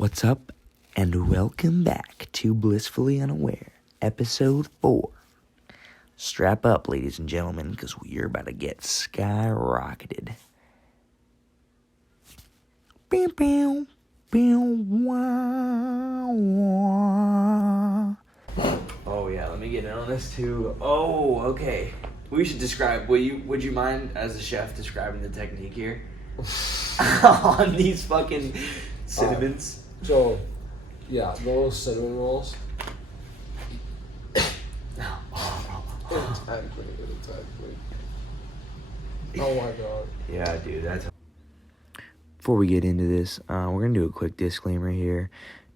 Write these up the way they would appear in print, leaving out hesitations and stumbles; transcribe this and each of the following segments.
What's up, and welcome back to Blissfully Unaware, Episode 4. Strap up, ladies and gentlemen, because we're about to get skyrocketed. Bow, bow, bow, wah, wah. Oh yeah, let me get in on this too. Oh, okay. We should describe. Would you mind, as a chef, describing the technique here on these fucking cinnamons? So, yeah, the little cinnamon rolls. Exactly. Oh my god. Yeah, dude, that's... Before we get into this, we're going to do a quick disclaimer here.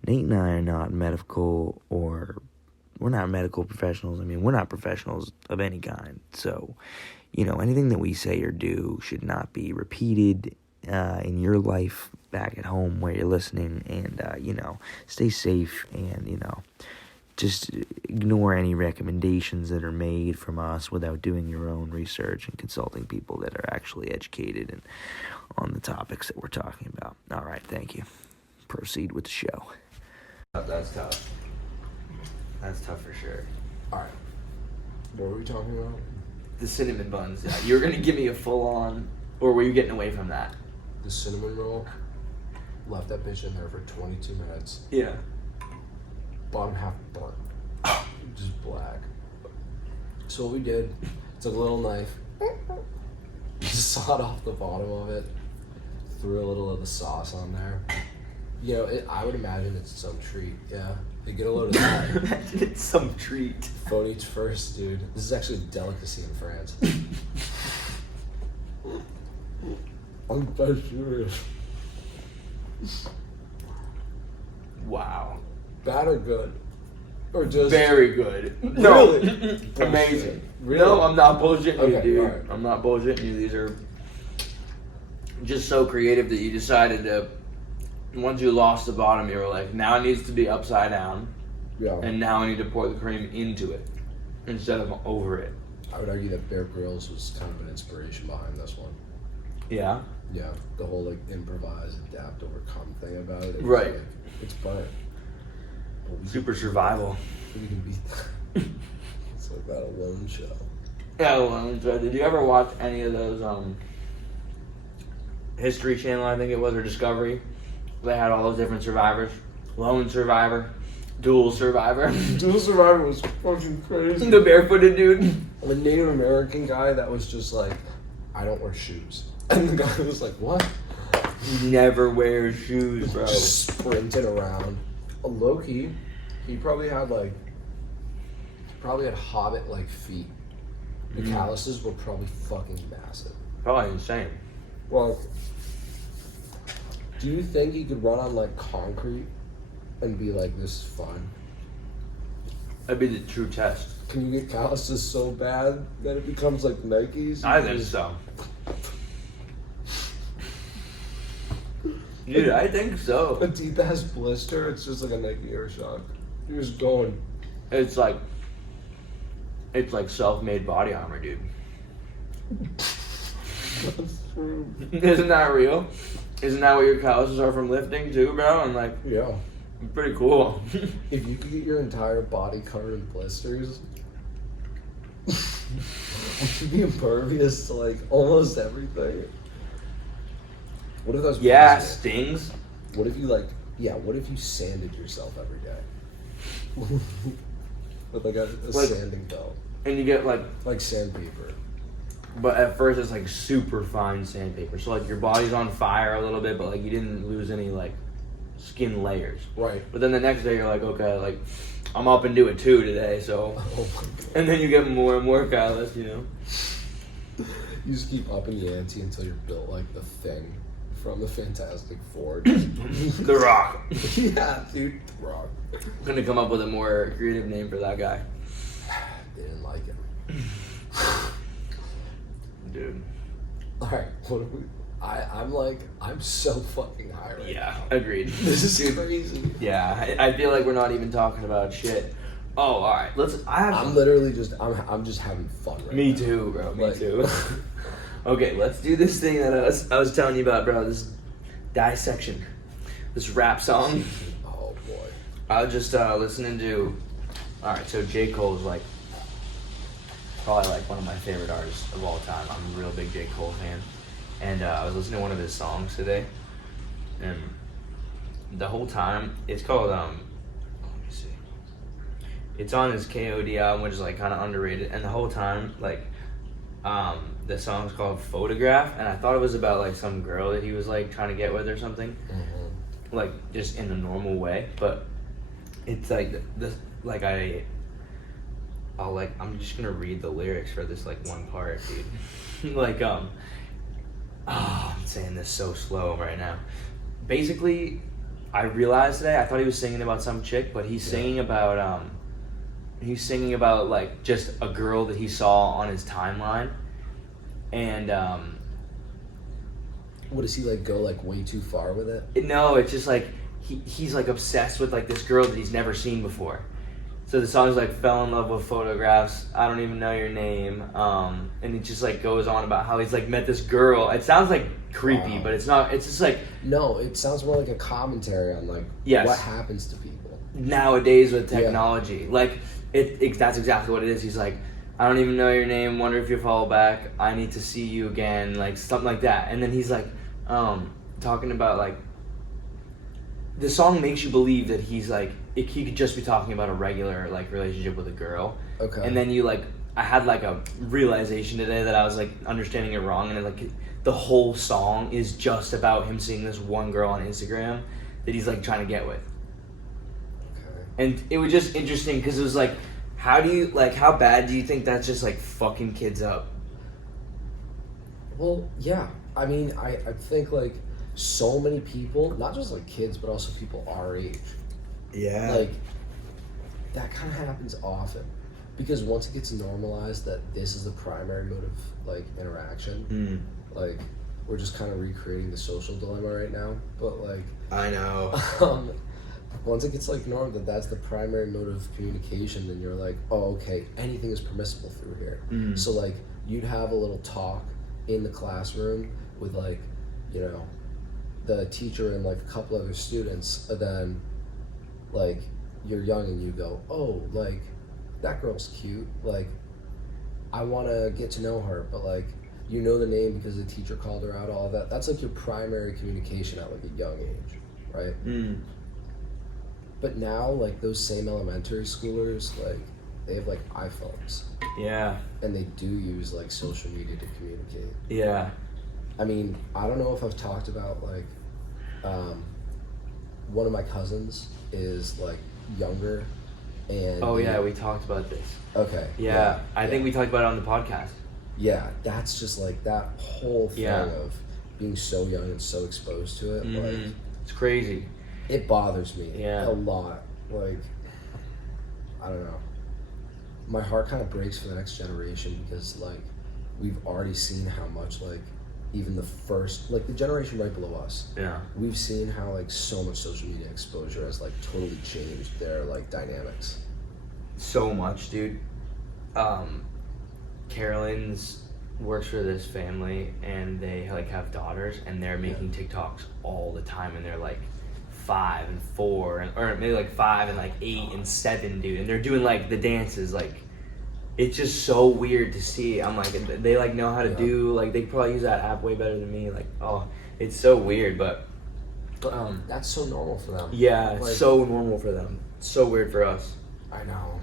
Nate and I are not medical we're not medical professionals. I mean, we're not professionals of any kind. So, anything that we say or do should not be repeated in your life back at home where you're listening, and stay safe, and just ignore any recommendations that are made from us without doing your own research and consulting people that are actually educated and on the topics that we're talking about. All right, thank you. Proceed with the show. That's tough. That's tough for sure. All right. What were we talking about? The cinnamon buns. Yeah, you were gonna give me a full on, or were you getting away from that? The cinnamon roll. Left that bitch in there for 22 minutes. Yeah. Bottom half burnt. Just black. So what we did, took a little knife, just sawed off the bottom of it, threw a little of the sauce on there. I would imagine it's some treat, yeah. They get a load of that. Imagine it's some treat. Phone eats first, dude. This is actually a delicacy in France. I'm so serious. Wow. Bad or good? Or just... Very good. No. Really? Amazing. Really? No, I'm not bullshitting you, Okay, dude. right. I'm not bullshitting you. These are just so creative that you decided to, once you lost the bottom, you were like, now it needs to be upside down. Yeah. And now I need to pour the cream into it instead of over it. I would argue that Bear Grylls was kind of an inspiration behind this one. Yeah? Yeah, the whole improvise, adapt, overcome thing about it. Right. It's fun. Super survival. We can beat that. It's like that alone show. Yeah, Lone Star. Did you ever watch any of those History Channel, I think it was, or Discovery? They had all those different survivors. Lone Survivor, Dual Survivor. Dual Survivor was fucking crazy. The barefooted dude. The Native American guy that was just like, I don't wear shoes. And the guy was like, what? Never wears shoes, bro. Just sprinting around. Loki, he probably had Hobbit-like feet. The calluses were probably fucking massive. Probably insane. Well, do you think he could run on concrete and be like, this is fun? That'd be the true test. Can you get calluses so bad that it becomes like Nikes? I think so. Dude, I think so. A deep ass blister, it's just like a Nike Air Shock. You're just going. It's like self-made body armor, dude. That's true. Isn't that real? Isn't that what your calluses are from lifting too, bro? And Yeah. pretty cool. If you could get your entire body covered in blisters, you'd be impervious to almost everything. What if that was Yeah, possible? stings. What if you what if you sanded yourself every day? With a sanding belt. And you get Like sandpaper. but at first it's super fine sandpaper. So your body's on fire a little bit, but you didn't lose any skin layers. Right. But then the next day you're okay, I'm up and doing 2 today, so. Oh my god. And then you get more and more callous, You just keep upping the ante until you're built like the Thing from the Fantastic Four. The Rock. Yeah, dude, The Rock. I'm gonna come up with a more creative name for that guy. They didn't like it. Dude. Alright, what if we... I'm so fucking high right Yeah, now. agreed. This is crazy. Yeah, I feel like we're not even talking about shit. Oh, alright, I'm literally just, I'm just having fun right now. Me too, bro, me too. Okay, let's do this thing that I was telling you about, bro, this dissection. this rap song. Oh boy. I was just listening to. All right, so J. Cole is like probably like one of my favorite artists of all time. I'm a real big J. Cole fan, and I was listening to one of his songs today, and the whole time it's called let me see. It's on his KOD album, which is like kind of underrated, and the whole time like the song's called Photograph, and I thought it was about like some girl that he was like trying to get with or something, like just in a normal way, but it's like this like I'm just gonna read the lyrics for this like one part, dude. Like I'm saying this so slow right now. Basically, I realized today I thought he was singing about some chick, but he's singing about like just a girl that he saw on his timeline, and What does he like go like way too far with it? no, it's just like he's like obsessed with like this girl that he's never seen before. So the song's like fell in love with photographs. I don't even know your name. And it just like goes on about how he's like met this girl. It sounds like creepy, but it's not. It's just like no. It sounds more like a commentary on like what happens to people nowadays with technology. Like that's exactly what it is. He's like, I don't even know your name. Wonder if you follow back. I need to see you again. Like something like that. And then he's like, talking about like. The song makes you believe that he's like he could just be talking about a regular like relationship with a girl. Okay. And then you like I had like a realization today that I was like understanding it wrong, and like the whole song is just about him seeing this one girl on Instagram that he's like trying to get with. Okay. And it was just interesting because it was like, how bad do you think that's just like fucking kids up? Well, yeah. I mean, I think like so many people, not just like kids, but also people our age. Yeah. Like that kind of happens often because once it gets normalized that this is the primary mode of like interaction, like we're just kind of recreating the social dilemma right now. But like I know. Once it gets like normal that that's the primary mode of communication, then you're like, oh, okay, anything is permissible through here. So like you'd have a little talk in the classroom with like, you know, the teacher and like a couple other students, and then like you're young and you go, oh, like that girl's cute, like I want to get to know her, but like you know the name because the teacher called her out, all of that. That's like your primary communication at like a young age, right? But now like those same elementary schoolers, like they have like iPhones. Yeah. And they do use like social media to communicate. Yeah. I mean, I don't know if I've talked about like one of my cousins is like younger and we talked about this. Okay. Yeah. I think we talked about it on the podcast. Yeah, that's just like that whole thing of being so young and so exposed to it. Like it's crazy. It bothers me a lot. Like I don't know. My heart kind of breaks for the next generation because like we've already seen how much like even the first, like the generation right below us. Yeah. We've seen how like so much social media exposure has like totally changed their like dynamics. So much, dude. Carolyn's works for this family and they like have daughters and they're making TikToks all the time and they're like 5 and 4 or maybe like 5 and like 8 and 7, dude. And they're doing like the dances like. It's just so weird to see. I'm like, they like know how to do, like they probably use that app way better than me. Like, oh, it's so weird, but that's so normal for them. Yeah, it's like, so normal for them. It's so weird for us. I know.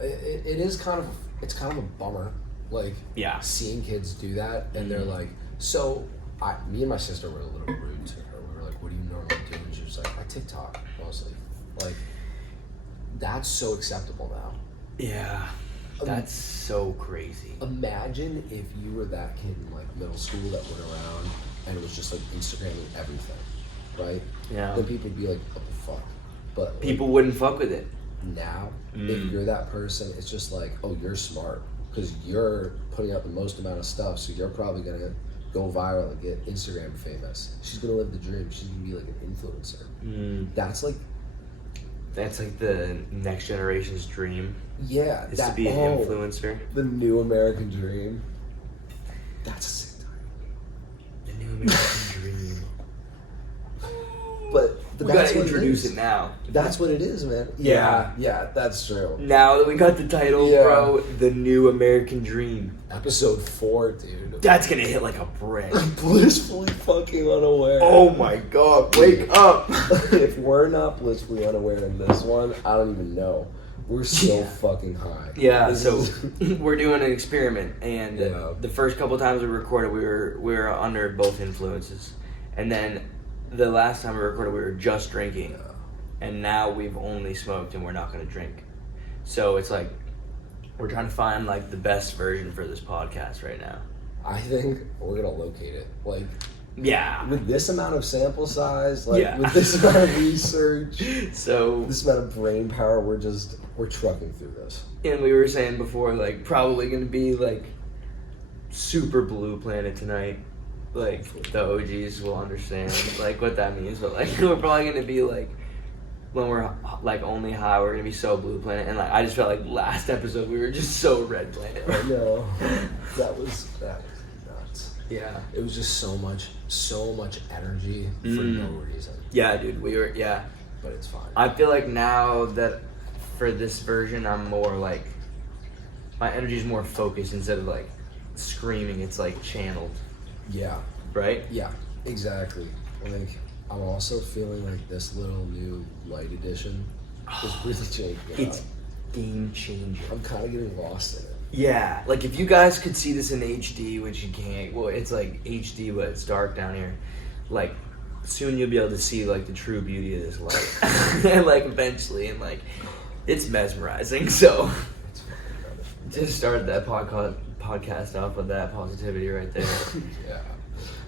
It is kind of, it's kind of a bummer. Like, seeing kids do that, and they're like, so me and my sister were a little rude to her. We were like, what do you normally do? And she was like, I TikTok mostly. Like, that's so acceptable now. Yeah. That's so crazy. Imagine if you were that kid in like middle school that went around and it was just like Instagramming everything, right? Yeah. Then people would be like, what the fuck? But like, people wouldn't fuck with it. Now, if you're that person, it's just like, oh, you're smart because you're putting out the most amount of stuff, so you're probably gonna go viral and get Instagram famous. She's gonna live the dream. She's gonna be like an influencer. That's like the next generation's dream. Yeah, is to be an influencer. The new American dream. That's a sick time. The new American dream. But We gotta introduce it now. That's what it is, man. Yeah. Yeah, that's true. Now that we got the title, bro, The New American Dream. Episode 4, dude. That's gonna hit like a brick. Blissfully fucking unaware. Oh my god, wake up! If we're not blissfully unaware in this one, I don't even know. We're so fucking high. Yeah, so we're doing an experiment, and Yeah. the first couple times we recorded, we were under both influences, and then the last time we recorded, we were just drinking, and now we've only smoked, and we're not gonna drink. So it's like we're trying to find like the best version for this podcast right now. I think we're gonna locate it. Like, Yeah. with this amount of sample size, like with this amount of research, So this amount of brain power, we're trucking through this. and we were saying before, like probably gonna be like super blue planet tonight. Like the OGs will understand like what that means, but like we're probably gonna be like when we're like only high, we're gonna be so blue planet, and like I just felt like last episode we were just so red planet. I know. That was nuts. Yeah. It was just so much energy for no reason. Yeah, dude. But it's fine. I feel like now that for this version, I'm more like my energy's more focused instead of like screaming. It's like channeled, Yeah. right? Yeah. Exactly. Like, I'm also feeling like this little new light edition is really changing. It's game changer. I'm kind of getting lost in it. Yeah, like if you guys could see this in HD, which you can't. Well, it's like HD, but it's dark down here. Like soon you'll be able to see like the true beauty of this light, and like eventually, and like it's mesmerizing. So It's fucking rubbish. just started that podcast off with that positivity right there. Yeah.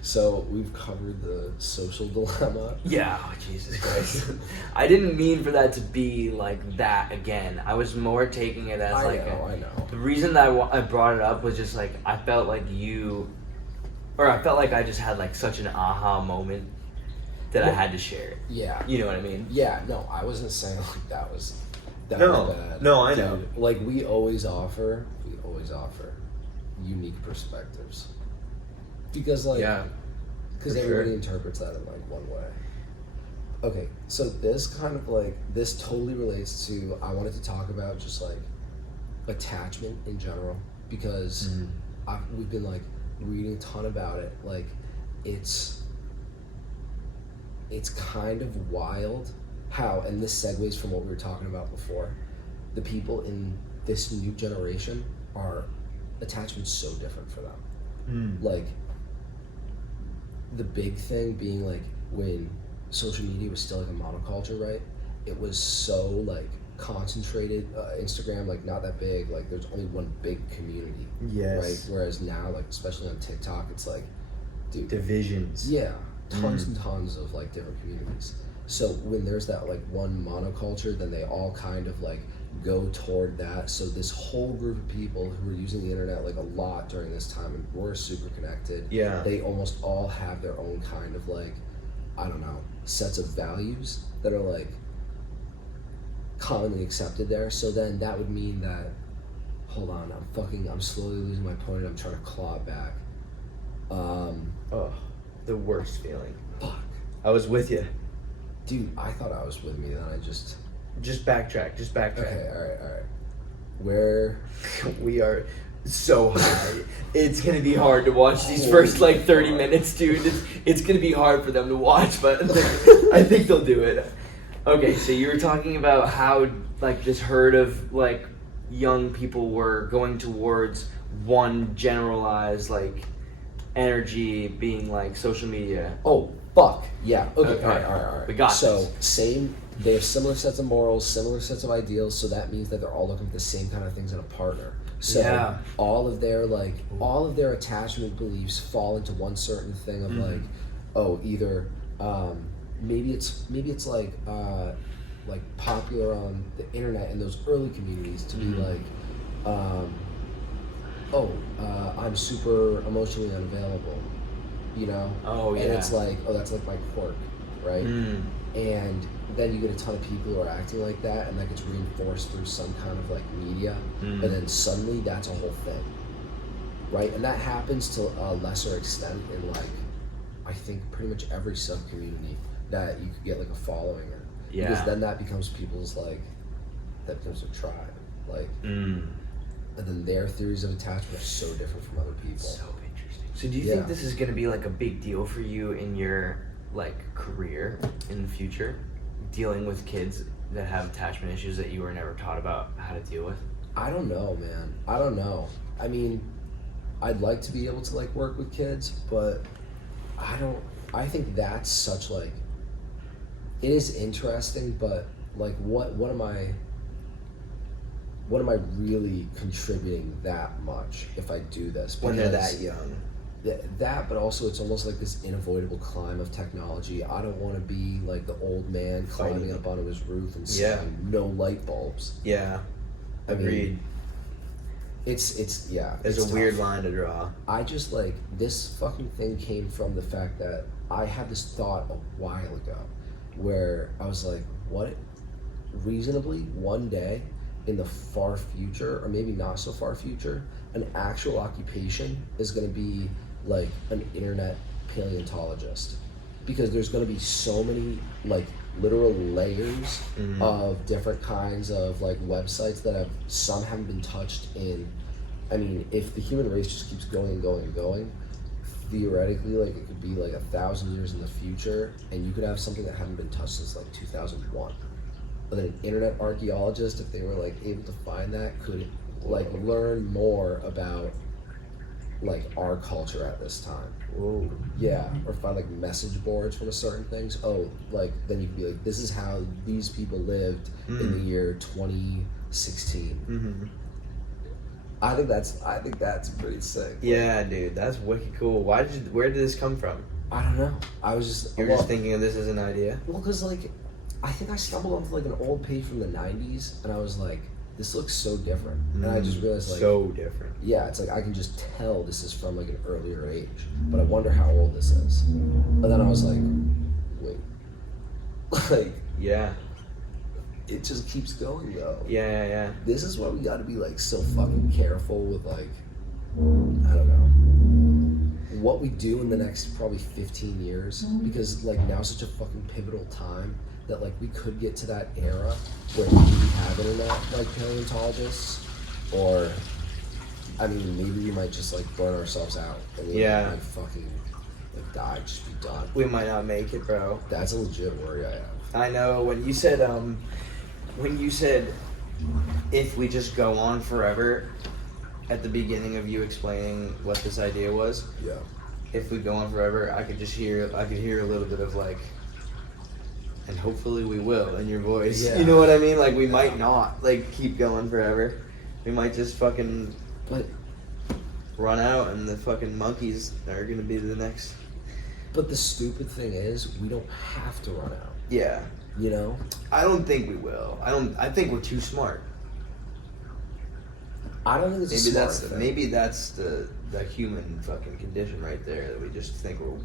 So we've covered the social dilemma. Yeah, oh, Jesus Christ. I didn't mean for that to be like that again. I was more taking it as I know. The reason that I brought it up was just like I felt like I felt like I just had like such an aha moment that I had to share it. Yeah. You know what I mean? Yeah, no, I wasn't saying like that was bad. No, I know. Dude, like we always offer unique perspectives. Because like because for everybody sure. interprets that in like one way. Okay, so this kind of like this totally relates to I wanted to talk about just like attachment in general because we've been like reading a ton about it. Like it's kind of wild how, and this segues from what we were talking about before, the people in this new generation are attachment's so different for them. Like the big thing being like when social media was still like a monoculture, right? It was so like concentrated. Instagram like not that big. Like there's only one big community. Yes. Right. Whereas now, like especially on TikTok, it's like, dude, Divisions. yeah, tons and tons of like different communities. So when there's that like one monoculture, then they all kind of like go toward that. So this whole group of people who are using the internet like a lot during this time and we're super connected. Yeah. They almost all have their own kind of like, I don't know, sets of values that are like commonly accepted there. So then that would mean that, hold on, I'm slowly losing my point and I'm trying to claw it back. Oh, the worst feeling. Fuck. I was with you. Dude, I thought I was with me, then I just... Just backtrack. Okay, alright. Where... We are so high. It's gonna be hard to watch these first like 30 minutes, dude. It's gonna be hard for them to watch, but I think they'll do it. Okay, so you were talking about how like this herd of like young people were going towards one generalized like energy being like social media. Oh, fuck. Yeah. Okay. Okay. All right. We got so this. Same. They have similar sets of morals, similar sets of ideals. So that means that they're all looking for the same kind of things in a partner. So Yeah. all of their attachment beliefs fall into one certain thing of like, oh, either maybe it's like popular on the internet in those early communities to be like, I'm super emotionally unavailable, you know? Oh, yeah. And it's like, oh, that's like my quirk, right? And then you get a ton of people who are acting like that, and that gets reinforced through some kind of like media, and then suddenly that's a whole thing, right? And that happens to a lesser extent in like, I think pretty much every sub community. that you could get like a following in. Yeah. Because then that becomes people's like, that becomes their tribe. Like, and then their theories of attachment are so different from other people. So interesting. So do you think this is going to be like a big deal for you in your like career in the future, dealing with kids that have attachment issues that you were never taught about how to deal with? I don't know, man. I don't know. I mean, I'd like to be able to like work with kids, but I think that's such like, it is interesting, but like what am I really contributing that much if I do this? When they're that young. That, but also it's almost like this unavoidable climb of technology. I don't want to be like the old man climbing up onto his roof and selling no light bulbs. Yeah. Agreed. I mean, it's There's a weird line to draw. I just like, this fucking thing came from the fact that I had this thought a while ago where I was like, what, reasonably one day in the far future, or maybe not so far future, an actual occupation is going to be like an internet paleontologist, because there's going to be so many like literal layers of different kinds of like websites that some haven't been touched in. I mean, if the human race just keeps going and going and going, theoretically, like it could be like 1,000 years in the future, and you could have something that hadn't been touched since like 2001. But then an internet archaeologist, if they were like able to find that, could like learn more about like our culture at this time. Whoa. Yeah, or find like message boards from a certain things. Oh, like then you could be like, this is how these people lived in the year 2016. I think that's pretty sick. Yeah, dude, that's wicked cool. Where did this come from? I don't know. I was just You're just thinking of this as an idea? Well, because like I think I stumbled onto like an old page from the 90s, and I was like, this looks so different. And I just realized like, so different. Yeah, it's like I can just tell this is from like an earlier age, but I wonder how old this is. And then I was like, wait, like, yeah, it just keeps going though. Yeah. This is why we got to be like so fucking careful with like, I don't know, what we do in the next probably 15 years, because like now's such a fucking pivotal time that like we could get to that era where we have internet like paleontologists, or I mean maybe we might just like burn ourselves out and we might fucking like die, just be done. We might not make it, bro. That's a legit worry I have. I know. When you said if we just go on forever, at the beginning of you explaining what this idea was, if we go on forever, I could hear a little bit of like, and hopefully we will, in your voice. Yeah. You know what I mean? Like we might not like keep going forever. We might just fucking run out, and the fucking monkeys are gonna be the next. But the stupid thing is, we don't have to run out. Yeah. You know? I don't think we will. I think we're too smart. I don't think it's a smart thing. Maybe that's the wehuman fucking condition right there, that we just think we're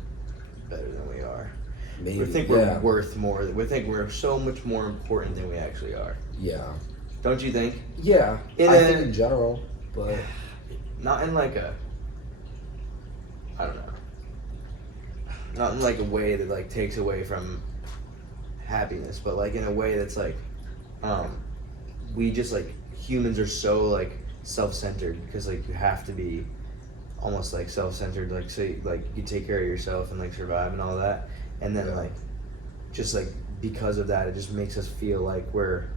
better than we are. Maybe. We think we're worth more. We think we're so much more important than we actually are. Yeah. Don't you think? Yeah. I think in general, but not in like a, I don't know. Not in like a way that like takes away from happiness, but like in a way that's like, we just like, humans are so like self-centered, because like you have to be almost like self-centered, like so like you take care of yourself and like survive and all that, and then like just like because of that, it just makes us feel like we're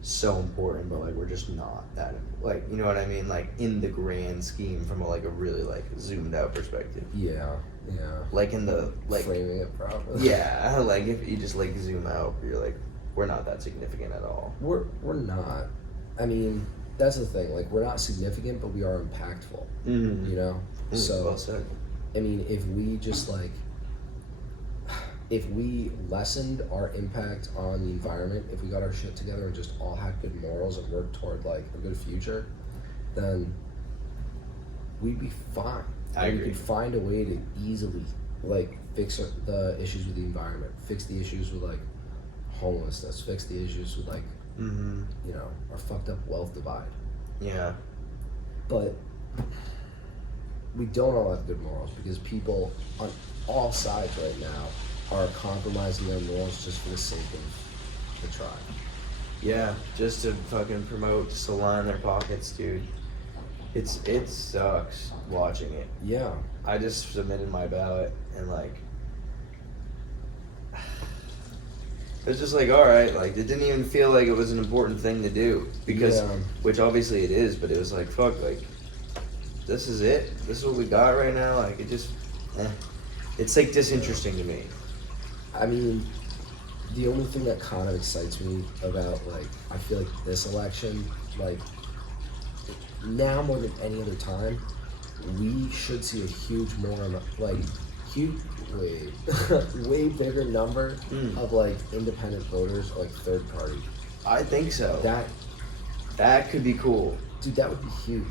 so important, but like we're just not that, like, you know what I mean, like in the grand scheme from a really like zoomed out perspective. Yeah. Like in the like framing it properly. Yeah, like if you just like zoom out, you're like, we're not that significant at all. We're not. I mean, that's the thing. Like, we're not significant, but we are impactful. You know. So, well said. I mean, if we just like, if we lessened our impact on the environment, if we got our shit together and just all had good morals and worked toward like a good future, then we'd be fine. I agree. We could find a way to easily like fix the issues with the environment, fix the issues with like homelessness, fix the issues with like, you know, our fucked up wealth divide. Yeah. But we don't all have good morals, because people on all sides right now are compromising their morals just for the sake of the tribe. Yeah, just to fucking promote, just to line their pockets, dude. It sucks watching it. Yeah. I just submitted my ballot and like it was just like, all right, like it didn't even feel like it was an important thing to do because, which obviously it is, but it was like, fuck, like this is it. This is what we got right now. Like it just, it's like disinteresting to me. I mean, the only thing that kind of excites me about like, I feel like this election, like now more than any other time, we should see a huge way bigger number of like independent voters or like third party. I think so. That could be cool. Dude, that would be huge.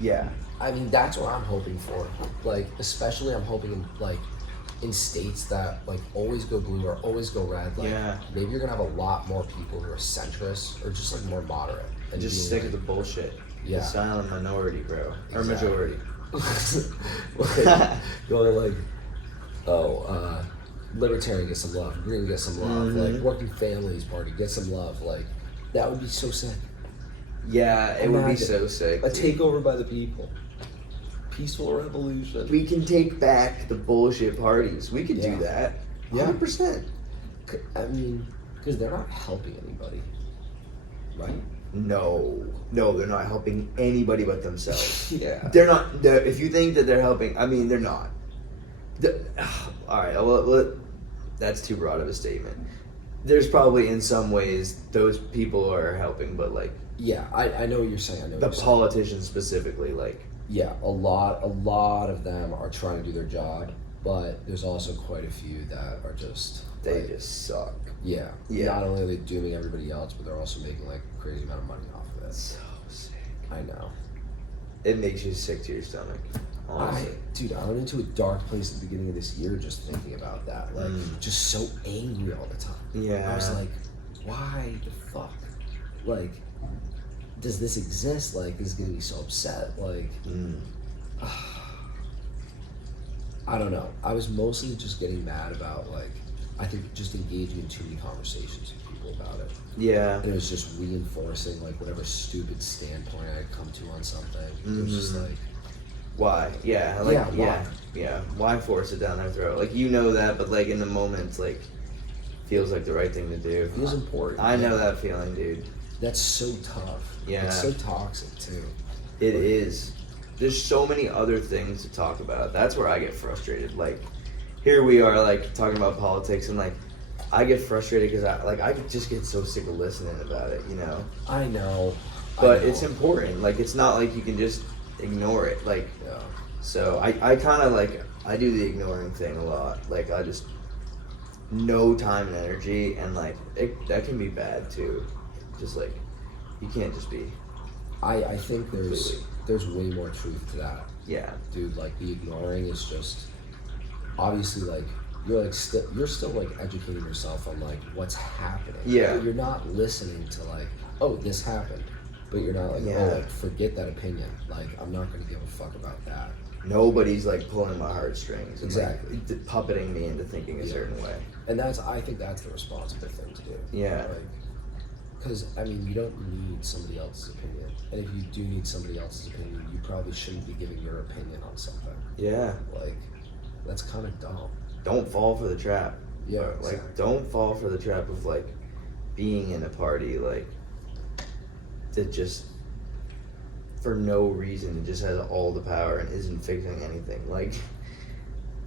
Yeah. I mean, that's what I'm hoping for. Like, especially I'm hoping in states that like always go blue or always go red. Like, maybe you're gonna have a lot more people who are centrist or just like more moderate. And just stick with the bullshit. Yeah. The silent minority, bro. Or majority. Like, going like, libertarian get some love, green get some love, like working families party get some love. Like, that would be so sick. Yeah, it would be so sick. A takeover by the people. Peaceful revolution. We can take back the bullshit parties. We could do that. 100%. I mean, because they're not helping anybody, right? No, they're not helping anybody but themselves. Yeah. They're not. If you think that they're helping, I mean, they're not. All right, that's too broad of a statement. There's probably in some ways those people are helping, but like. Yeah, I know what you're saying. The politicians specifically, like. Yeah, a lot of them are trying to do their job, but there's also quite a few that are just. They just suck. Yeah. Not only are they dooming everybody else, but they're also making like a crazy amount of money off of it. So sick. I know. It makes you sick to your stomach. Honestly. Dude, I went into a dark place at the beginning of this year just thinking about that. Like, just so angry all the time. Yeah. I was like, why the fuck? Like, does this exist? Like, this is getting me so upset. Like, I don't know. I was mostly just getting mad about, like, I think just engaging in too many conversations with people about it. Yeah. And it was just reinforcing, like, whatever stupid standpoint I had come to on something. It was just like... Why? Yeah. Like, yeah. Why force it down their throat? Like, you know that, but, like, in the moment, like, feels like the right thing to do. Feels important. I know that feeling, dude. That's so tough. Yeah. It's so toxic, too. It is. There's so many other things to talk about. That's where I get frustrated. Like, here we are, like, talking about politics, and, like, I get frustrated because I just get so sick of listening about it, you know? I know. But it's important. Like, it's not like you can just ignore it. Like, so I kind of, like, I do the ignoring thing a lot. Like, I just, no time and energy, and, like, that can be bad, too. Just, like, you can't just be. I think there's way more truth to that. Yeah. Dude, like, the ignoring is just, obviously, like, you're still like educating yourself on like what's happening. Yeah. But you're not listening to like, oh, this happened. But you're not like, oh, like, forget that opinion. Like, I'm not gonna give a fuck about that. Nobody's like pulling my heartstrings. And, exactly. Like, puppeting me into thinking a certain way. And I think that's the responsible thing to do. Yeah. Like, because I mean, you don't need somebody else's opinion. And if you do need somebody else's opinion, you probably shouldn't be giving your opinion on something. Yeah. Like, that's kind of dumb. Don't fall for the trap. Yeah, like exactly. Don't fall for the trap of like being in a party like that just for no reason it just has all the power and isn't fixing anything. Like,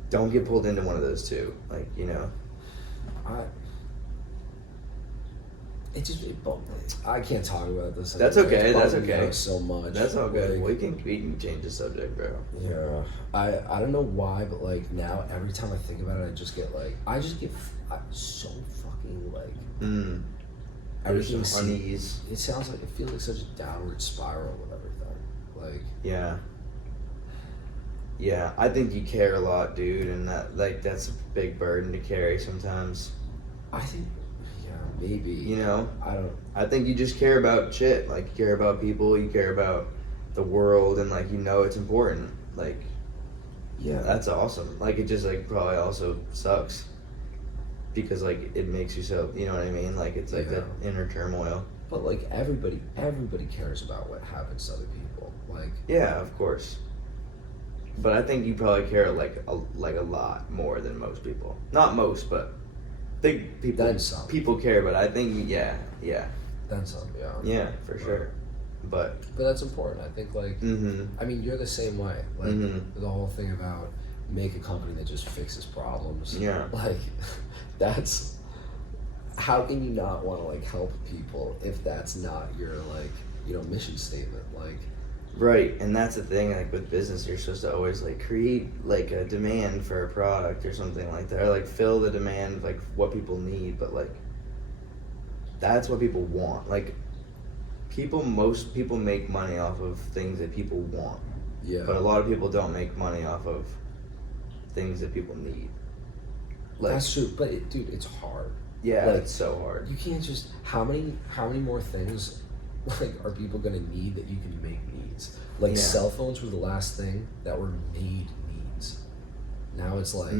don't get pulled into one of those two. Like, you know. I can't talk about this anymore. That's okay. That's okay. So much. That's all good. Like, we can change the subject, bro. Yeah. I don't know why, but like now every time I think about it, I just get so fucking like. Everything's unease. It sounds like it feels like such a downward spiral with everything. Like. Yeah. Yeah, I think you care a lot, dude, and that's a big burden to carry sometimes. I think. Maybe. You know? I think you just care about shit. Like, you care about people, you care about the world, and, like, you know it's important. Like, yeah. That's awesome. Like, it just, like, probably also sucks. because like it makes you so, you know what I mean? Like it's like that inner turmoil. But like everybody cares about what happens to other people. Like yeah, of course. But I think you probably care like a lot more than most people. Not most, but think people care. But I think then some, yeah. Yeah, for sure. But that's important. I think like I mean you're the same way. Like the whole thing about make a company that just fixes problems. Yeah. Like that's how can you not want to like help people if that's not your like, you know, mission statement? Like right, and that's the thing, like with business you're supposed to always like create like a demand for a product or something like that, or like fill the demand of like what people need, but like that's what people want. Like most people make money off of things that people want. Yeah. But a lot of people don't make money off of things that people need. Like, that's true, but dude, it's hard. Yeah, like, it's so hard. You can't just how many more things like are people gonna need that you can make needs? Like cell phones were the last thing that were made needs. Now it's like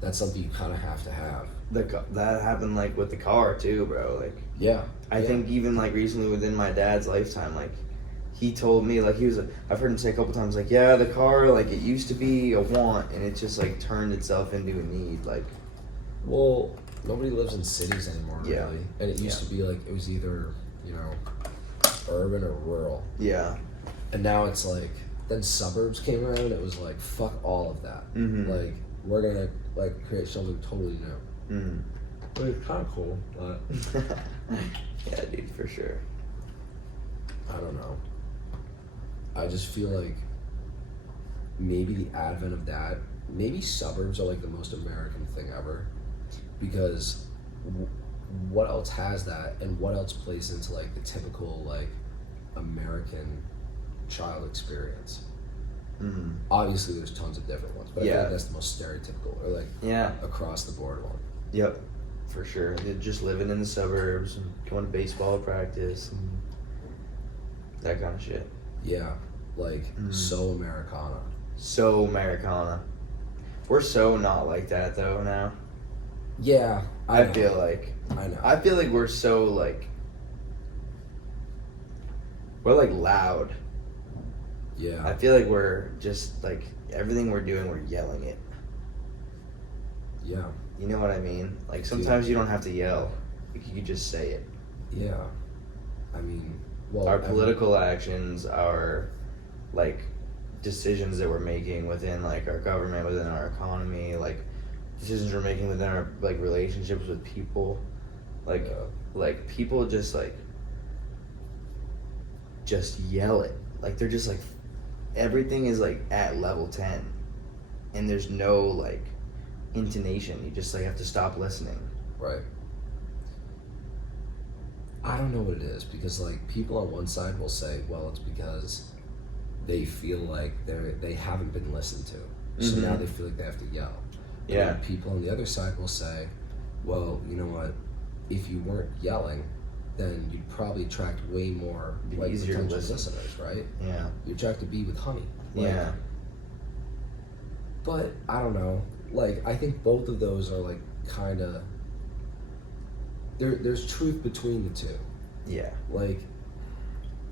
that's something you kind of have to have. That happened like with the car too, bro. Like I think even like recently within my dad's lifetime, like he told me like I've heard him say a couple times like the car like it used to be a want and it just like turned itself into a need. Like well, nobody lives in cities anymore really, and it used to be like it was either, you know, urban or rural. Yeah. And now it's like then suburbs came around. It was like fuck all of that. Like we're gonna like create something totally new. But it's kind of cool, but yeah, dude, for sure. I don't know. I just feel like maybe the advent of that, maybe suburbs are like the most American thing ever, because what else has that, and what else plays into like the typical like American child experience? Obviously there's tons of different ones, but I feel like that's the most stereotypical or like across the board one. Yep, for sure. They're just living in the suburbs and going to baseball practice and that kind of shit. Yeah, like so Americana. So Americana. We're so not like that though now. Yeah, I feel like. I know. I feel like we're so like. We're like loud. Yeah. I feel like we're just like everything we're doing, we're yelling it. Yeah. You know what I mean? Like sometimes you don't have to yell. Like you can just say it. Yeah. I mean, well, our political actions, our like decisions that we're making within like our government, within our economy, like decisions we're making within our like relationships with people, like like people just yell it. Like they're just like everything is like at level 10 and there's no like intonation. You just like have to stop listening. Right. I don't know what it is, because like people on one side will say, well, it's because they feel like they haven't been listened to, so now they feel like they have to yell. And people on the other side will say, well, you know what, if you weren't yelling, then you'd probably attract way more like potential listeners, right? Yeah. You attract a bee with honey. Like, yeah. But I don't know. Like I think both of those are like kind of there's truth between the two. Yeah. Like.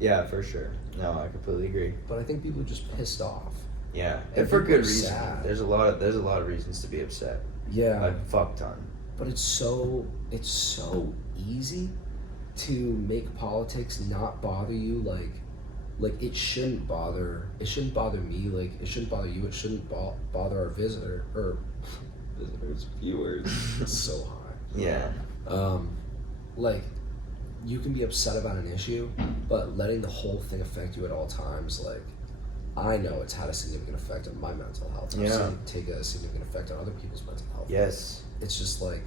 Yeah, for sure. No, I completely agree. But I think people are just pissed off. Yeah, and for good reason. There's a lot of reasons to be upset. Yeah. A fuck ton. But it's so easy to make politics not bother you. Like it shouldn't bother me. Like it shouldn't bother you. It shouldn't bother our visitors, viewers. It's so high. Yeah. Like you can be upset about an issue, but letting the whole thing affect you at all times, like I know it's had a significant effect on my mental health. I've seen it take a significant effect on other people's mental health. Yes. It's just like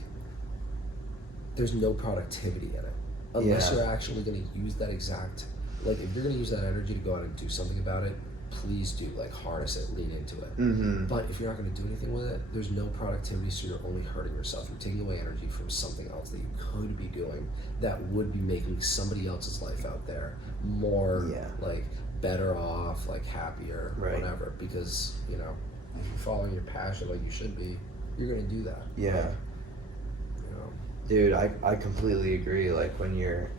there's no productivity in it. Unless you're actually going to use that exact, like if you're going to use that energy to go out and do something about it, please do, like harness it, lean into it. But if you're not going to do anything with it, there's no productivity, so you're only hurting yourself. You're taking away energy from something else that you could be doing that would be making somebody else's life out there more like better off, like happier, whatever. Because, you know, if you're following your passion like you should be, you're going to do that. Yeah. Dude, I completely agree. Like, when you're,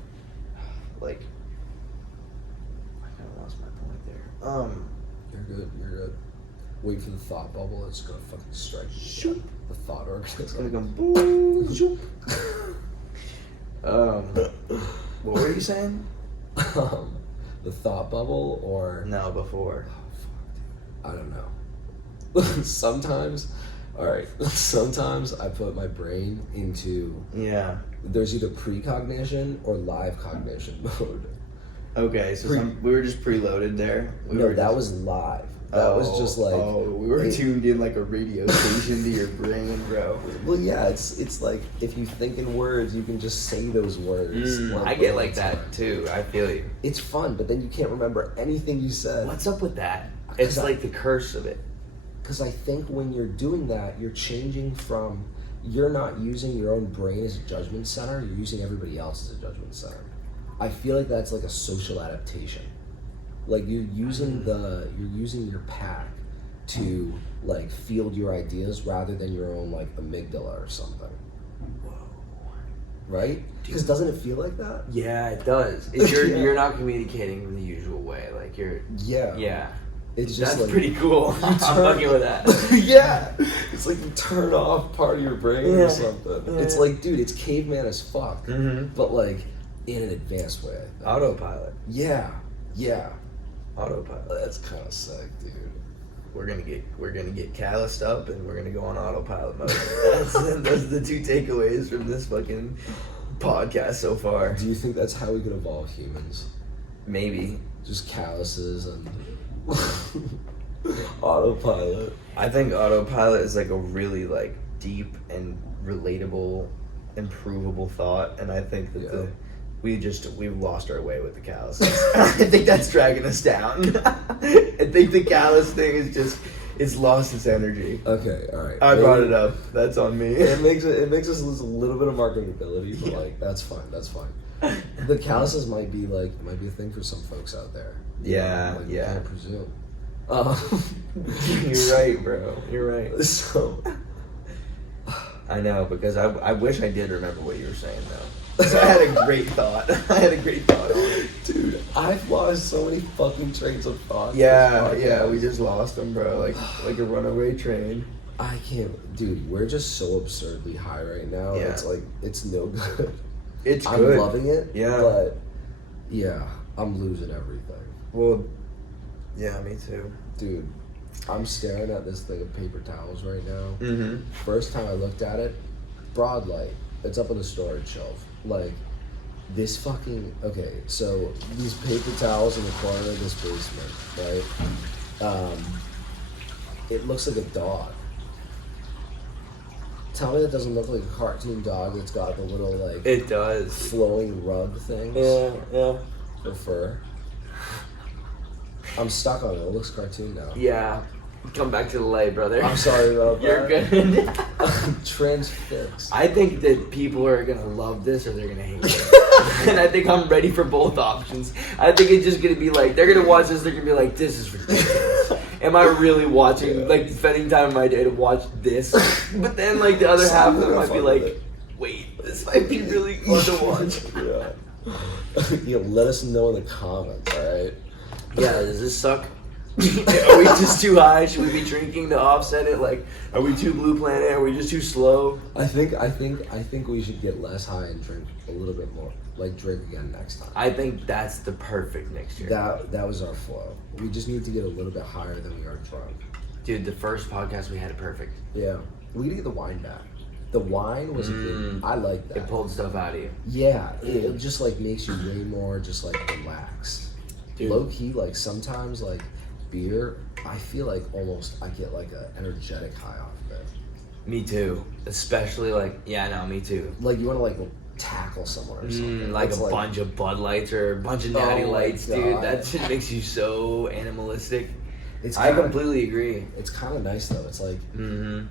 like, I kind of lost my point there. You're good. Wait for the thought bubble. It's gonna fucking strike you. Shoop. The thought organism. It's gonna go boom, shoop. What were you saying? The thought bubble, or No, before. I don't know. Sometimes I put my brain into, Yeah. there's either precognition or live cognition mode. Okay, so we were just preloaded there. That was live. That was just like, we were tuned in like a radio station to your brain, bro. well, yeah, it's like if you think in words, you can just say those words. I get like that too. I feel you. It's fun, but then you can't remember anything you said. What's up with that? It's like the curse of it. Because I think when you're doing that, you're changing from, you're not using your own brain as a judgment center, you're using everybody else as a judgment center. I feel like that's like a social adaptation. Like you're using your pack to like field your ideas rather than your own like amygdala or something. Whoa. Right? Because doesn't it feel like that? Yeah, it does. You're not communicating in the usual way. Like you're. Yeah. Yeah. It's just That's like, pretty cool. I'm fucking with that. Yeah. It's like you turn off part of your brain or something. Yeah. It's like, dude, it's caveman as fuck. Mm-hmm. But like in an advanced way. I think. Autopilot. Yeah. Autopilot. That's kind of sick, dude. We're gonna get calloused up and we're gonna go on autopilot mode. Those are the two takeaways from this fucking podcast so far. Do you think that's how we could evolve humans? Maybe. Just calluses and autopilot. I think autopilot is like a really like deep and relatable, improvable thought, and I think that we've lost our way with the calluses. I think that's dragging us down. I think the callus thing is it's lost its energy. Okay, all right. I brought it up. That's on me. It makes us lose a little bit of marketability, but like that's fine. The calluses might be a thing for some folks out there. Yeah, You can't presume. You're right, bro. You're right. So I know, because I wish I did remember what you were saying though. So I had a great thought. on it. Dude, I've lost so many fucking trains of thought. Yeah, we just lost them, bro. Like a runaway train. I can't, dude. We're just so absurdly high right now. Yeah. It's like it's no good. It's I'm good. loving it. Yeah. But yeah, I'm losing everything. Well, yeah, me too. Dude, I'm staring at this thing of paper towels right now. Mm-hmm. First time I looked at it, broad light. It's up on the storage shelf. Like, this fucking... Okay, so these paper towels in the corner of this basement, right? It looks like a dog. Tell me that doesn't look like a cartoon dog that's got the little, like... It does. Flowing rug things. Yeah. For fur. I'm stuck on it. It looks cartoon now. Yeah. Come back to the light, brother. I'm sorry about that. You're good. Transfixed. I think that people are gonna love this or they're gonna hate it. And I think I'm ready for both options. I think it's just gonna be like, they're gonna watch this, they're gonna be like, this is ridiculous. Am I really watching, like, spending time in my day to watch this? But then, like, the other half of them might be like, wait, this might be really fun to watch. Yeah. Let us know in the comments, alright? Yeah, does this suck? Are we just too high? Should we be drinking to offset it? Like, are we too Blue Planet? Are we just too slow? I think we should get less high and drink a little bit more. Like, drink again next time. I think that's the perfect mixture. That was our flow. We just need to get a little bit higher than we are drunk. Dude, the first podcast we had it perfect. Yeah. We need to get the wine back. The wine was a good. I like that. It pulled stuff out of you. Yeah, it just like makes you way more just like relaxed. Dude. Low key, like sometimes like beer, I feel like almost I get like a energetic high off of it. Me too. Especially me too. Like you want to like tackle someone or something. Like It's a bunch of Bud Lights or a bunch of Natty Oh my Lights, dude. God. That shit makes you so animalistic. I kinda- completely agree. It's kind of nice though. It's like Mm-hmm.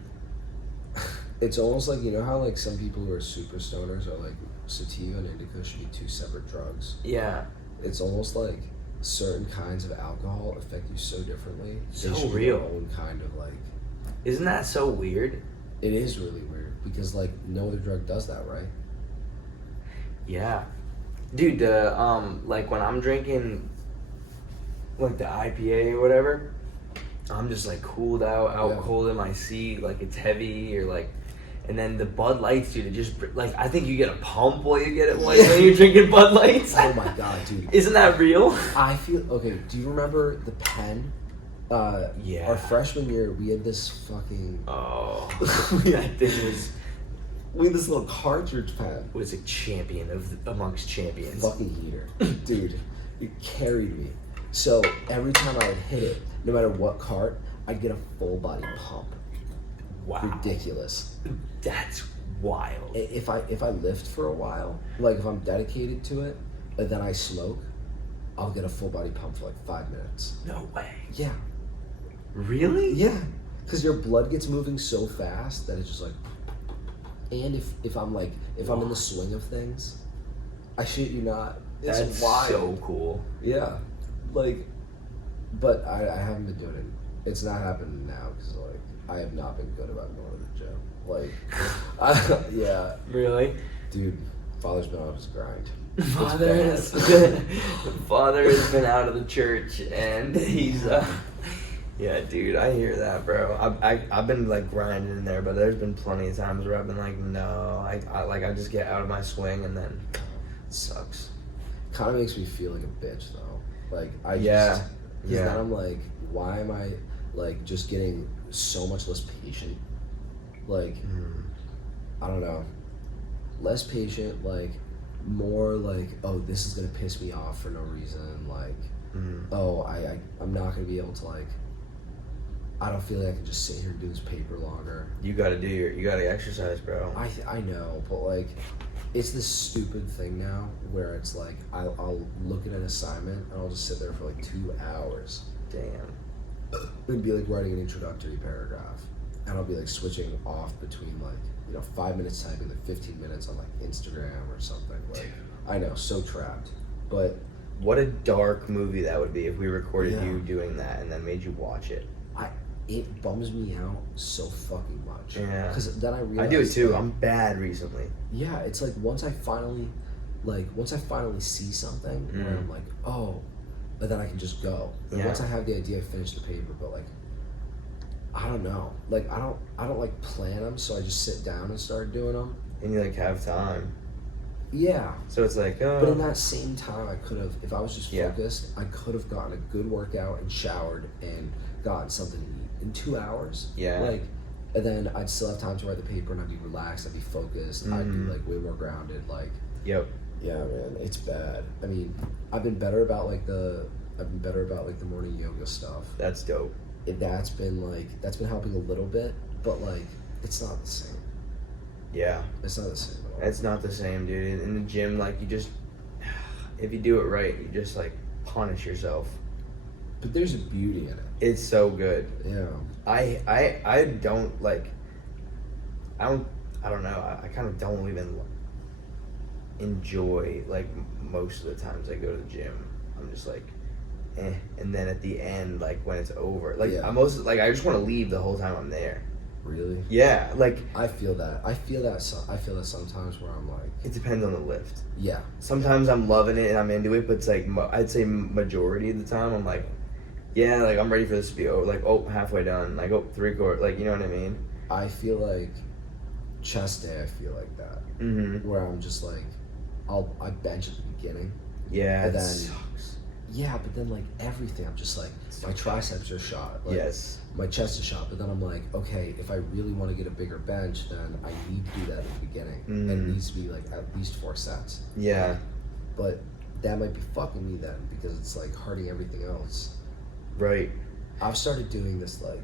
it's almost like, you know how like some people who are super stoners are like sativa and indica should be two separate drugs. Yeah. It's almost like certain kinds of alcohol affect you so differently. So They should be real. their own kind of like. Isn't that so weird? It is really weird. because like no other drug does that, right? Yeah. Dude, the like when I'm drinking like the IPA or whatever, I'm just like cooled out cold in my seat, like it's heavy or like, and then the Bud Lights, dude, it just like I think you get a pump while you get it when you're drinking Bud Lights. Oh my god, dude! Isn't that real? I feel okay. Do you remember the pen? Yeah. Our freshman year, we had this fucking. Oh, that thing was. We had this little cartridge pen. Was a champion amongst champions. Fucking heater, dude. It carried me. So every time I would hit it, no matter what cart, I'd get a full body pump. Wow. Ridiculous. That's wild. If I lift for a while, like if I'm dedicated to it, and then I smoke, I'll get a full body pump for like 5 minutes. No way. Yeah. Really? Yeah. Because your blood gets moving so fast that it's just like. And if I'm in the swing of things, I shit you not. It's That's wild. so cool. Yeah. Like, but I haven't been doing it. It's not happening now because like I have not been good about going to the gym. Like, yeah. Really? Dude, father's been on his grind. Father has been out of the church and he's yeah, dude, I hear that, bro. I've been like grinding in there, but there's been plenty of times where I've been like, no, I just get out of my swing and then it sucks. Kind of makes me feel like a bitch though. Like yeah. Then I'm like, why am I like just getting so much less patient? Like, I don't know, less patient, like more like, oh, this is gonna piss me off for no reason. Like, oh, I'm not gonna be able to like. I don't feel like I can just sit here and do this paper longer. You gotta exercise, bro. I know, but like, it's this stupid thing now where it's like I'll look at an assignment and I'll just sit there for like 2 hours. Damn. It'd be like writing an introductory paragraph, and I'll be like switching off between like 5 minutes typing, like 15 minutes on like Instagram or something. Like, I know, so trapped, but what a dark movie that would be if we recorded you doing that and then made you watch it. It bums me out so fucking much. Yeah. Because then I realize I do it too. like, I'm bad recently. Yeah, it's like once I finally see something where I'm like, oh, and then I can just go. And once I have the idea, I finish the paper. But like, I don't know. Like I don't like plan them, so I just sit down and start doing them. And you like have time. Yeah. So it's like, But in that same time, I could have, if I was just focused, Yeah. I could have gotten a good workout and showered and gotten something to eat in 2 hours. Yeah. Like, and then I'd still have time to write the paper and I'd be relaxed, I'd be focused, I'd be like way more grounded. Like, Yep. yeah, man, it's bad. I mean, I've been better about like the morning yoga stuff. That's dope. That's been helping a little bit, but like, it's not the same. Yeah. It's not the same at all. It's not the same, dude. In the gym, like you just, if you do it right, you just like punish yourself. But there's a beauty in it. It's so good. Yeah. I don't like, I don't know. I kind of don't even enjoy like most of the times I go to the gym. I'm just like, eh. And then at the end, like when it's over, like I just want to leave the whole time I'm there. Really? Yeah, like I feel that. I feel that sometimes where I'm like. it depends on the lift. Yeah. Sometimes I'm loving it and I'm into it, but it's like I'd say majority of the time I'm like, yeah, like I'm ready for this to be over. Like, oh, halfway done. Like, oh, 3/4. Like, you know what I mean? I feel like chest day. I feel like that. Mm-hmm. Where I'm just like, I bench at the beginning. Yeah, And it then sucks. Yeah, but then like everything, I'm just like, my triceps are shot. Like, Yes. My chest is shot, but then I'm like, okay, if I really want to get a bigger bench, then I need to do that at the beginning. And it needs to be like at least 4 sets. Yeah. But that might be fucking me then because it's like hurting everything else. Right. I've started doing this like,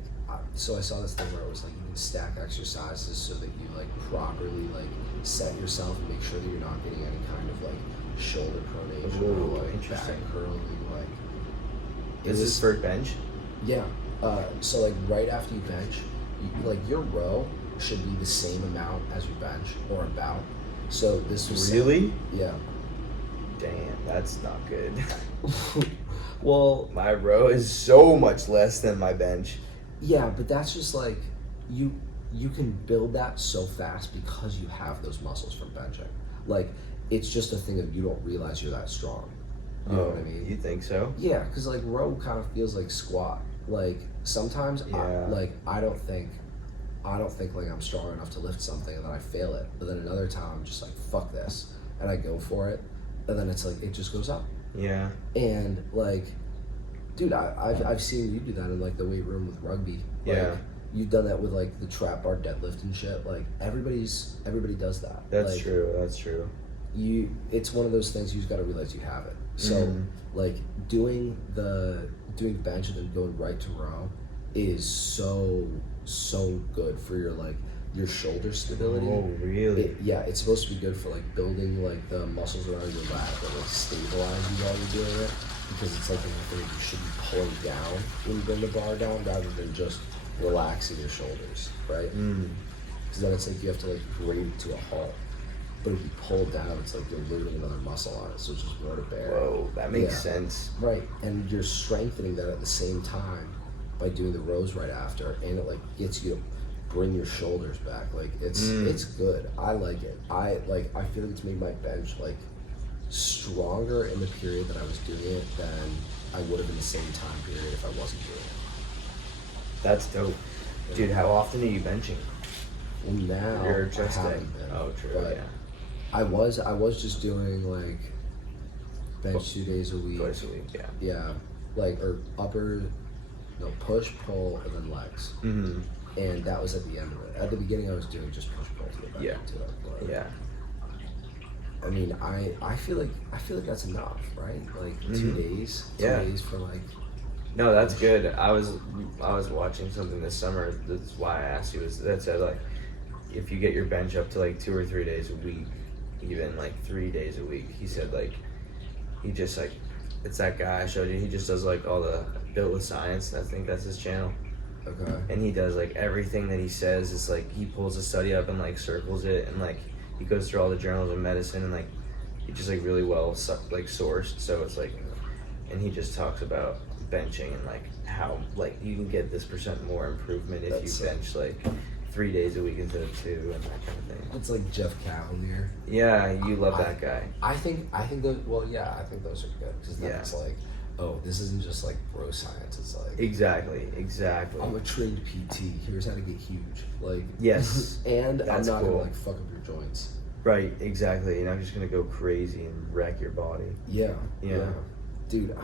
so I saw this thing where it was like you can stack exercises so that you like properly like set yourself and make sure that you're not getting any kind of like shoulder pronation or like back curling. Like, Is this for bench? Yeah. So like right after you bench, like your row should be the same amount as your bench or about. So this was Really? Yeah. Damn, that's not good. Well, My row is so much less than my bench. yeah, but that's just like you can build that so fast because you have those muscles from benching. Like, it's just a thing of you don't realize you're that strong. You know what I mean? You think so? Yeah, because like row kind of feels like squat. Like sometimes I don't think like I'm strong enough to lift something and then I fail it. But then another time I'm just like, fuck this, and I go for it, and then it's like it just goes up. Yeah. And like, dude, I've seen you do that in like the weight room with rugby. Like, Yeah. You've done that with like the trap bar deadlift and shit. Like everybody does that. That's like, true. That's true. It's one of those things you just got to realize you have it. So like doing bench and then going right to row is so good for your shoulder stability. Oh, really? It's supposed to be good for like building like the muscles around your lat that like stabilize you while you're doing it, because it's like you should be pulling down when you bring the bar down rather than just relaxing your shoulders, right? Because then it's like you have to like grade it to a halt. But if you pull it down, it's like you're losing another muscle on it, so it's just more to bear. Whoa, that makes sense. Right, and you're strengthening that at the same time by doing the rows right after, and it like gets you to bring your shoulders back. Like it's good. I like it. I feel like it's made my bench like stronger in the period that I was doing it than I would have in the same time period if I wasn't doing it. That's dope. Dude, how often are you benching? Well, now You're just I haven't been. Oh, true, but yeah. I was just doing like bench 2 days a week. Twice a week, yeah. Yeah, like or push, pull, and then legs. Mm-hmm. And that was at the end of it. At the beginning, I was doing just push, pull to get back into it. But, Yeah. I mean, I feel like that's enough, right? Like 2 days. 2 days for like. No, that's good. I was watching something this summer. That's why I asked you. That said, like, if you get your bench up to like 2 or 3 days a week, even like 3 days a week, he said like he just like it's that guy I showed you. He just does like all the Built with Science. I think that's his channel. Okay. And he does like everything that he says is like he pulls a study up and like circles it, and like he goes through all the journals of medicine, and like he just like really well like sourced. So it's like, and he just talks about benching and like how like you can get this % more improvement if you bench like 3 days a week instead of 2 and that kind of thing. It's like Jeff Cavalier. Yeah, you love that guy. I think those. Well, yeah, I think those are good because then it's like, oh, this isn't just like bro science. It's like exactly. I'm a trained PT. Here's how to get huge. Like yes, and I'm not gonna like fuck up your joints. Right, exactly. You're not just gonna go crazy and wreck your body. Yeah. Dude,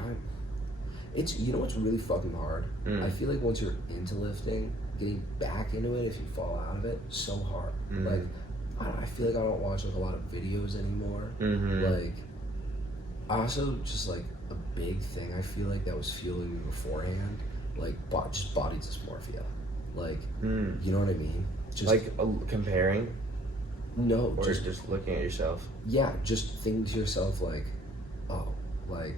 it's you know what's really fucking hard? I feel like once you're into lifting, getting back into it if you fall out of it, so hard. Like I feel like I don't watch like a lot of videos anymore. Like I also just like a big thing I feel like that was fueling me beforehand, like just body dysmorphia. Like you know what I mean? Just like comparing. No, or just looking at yourself. Yeah, just thinking to yourself like, oh, like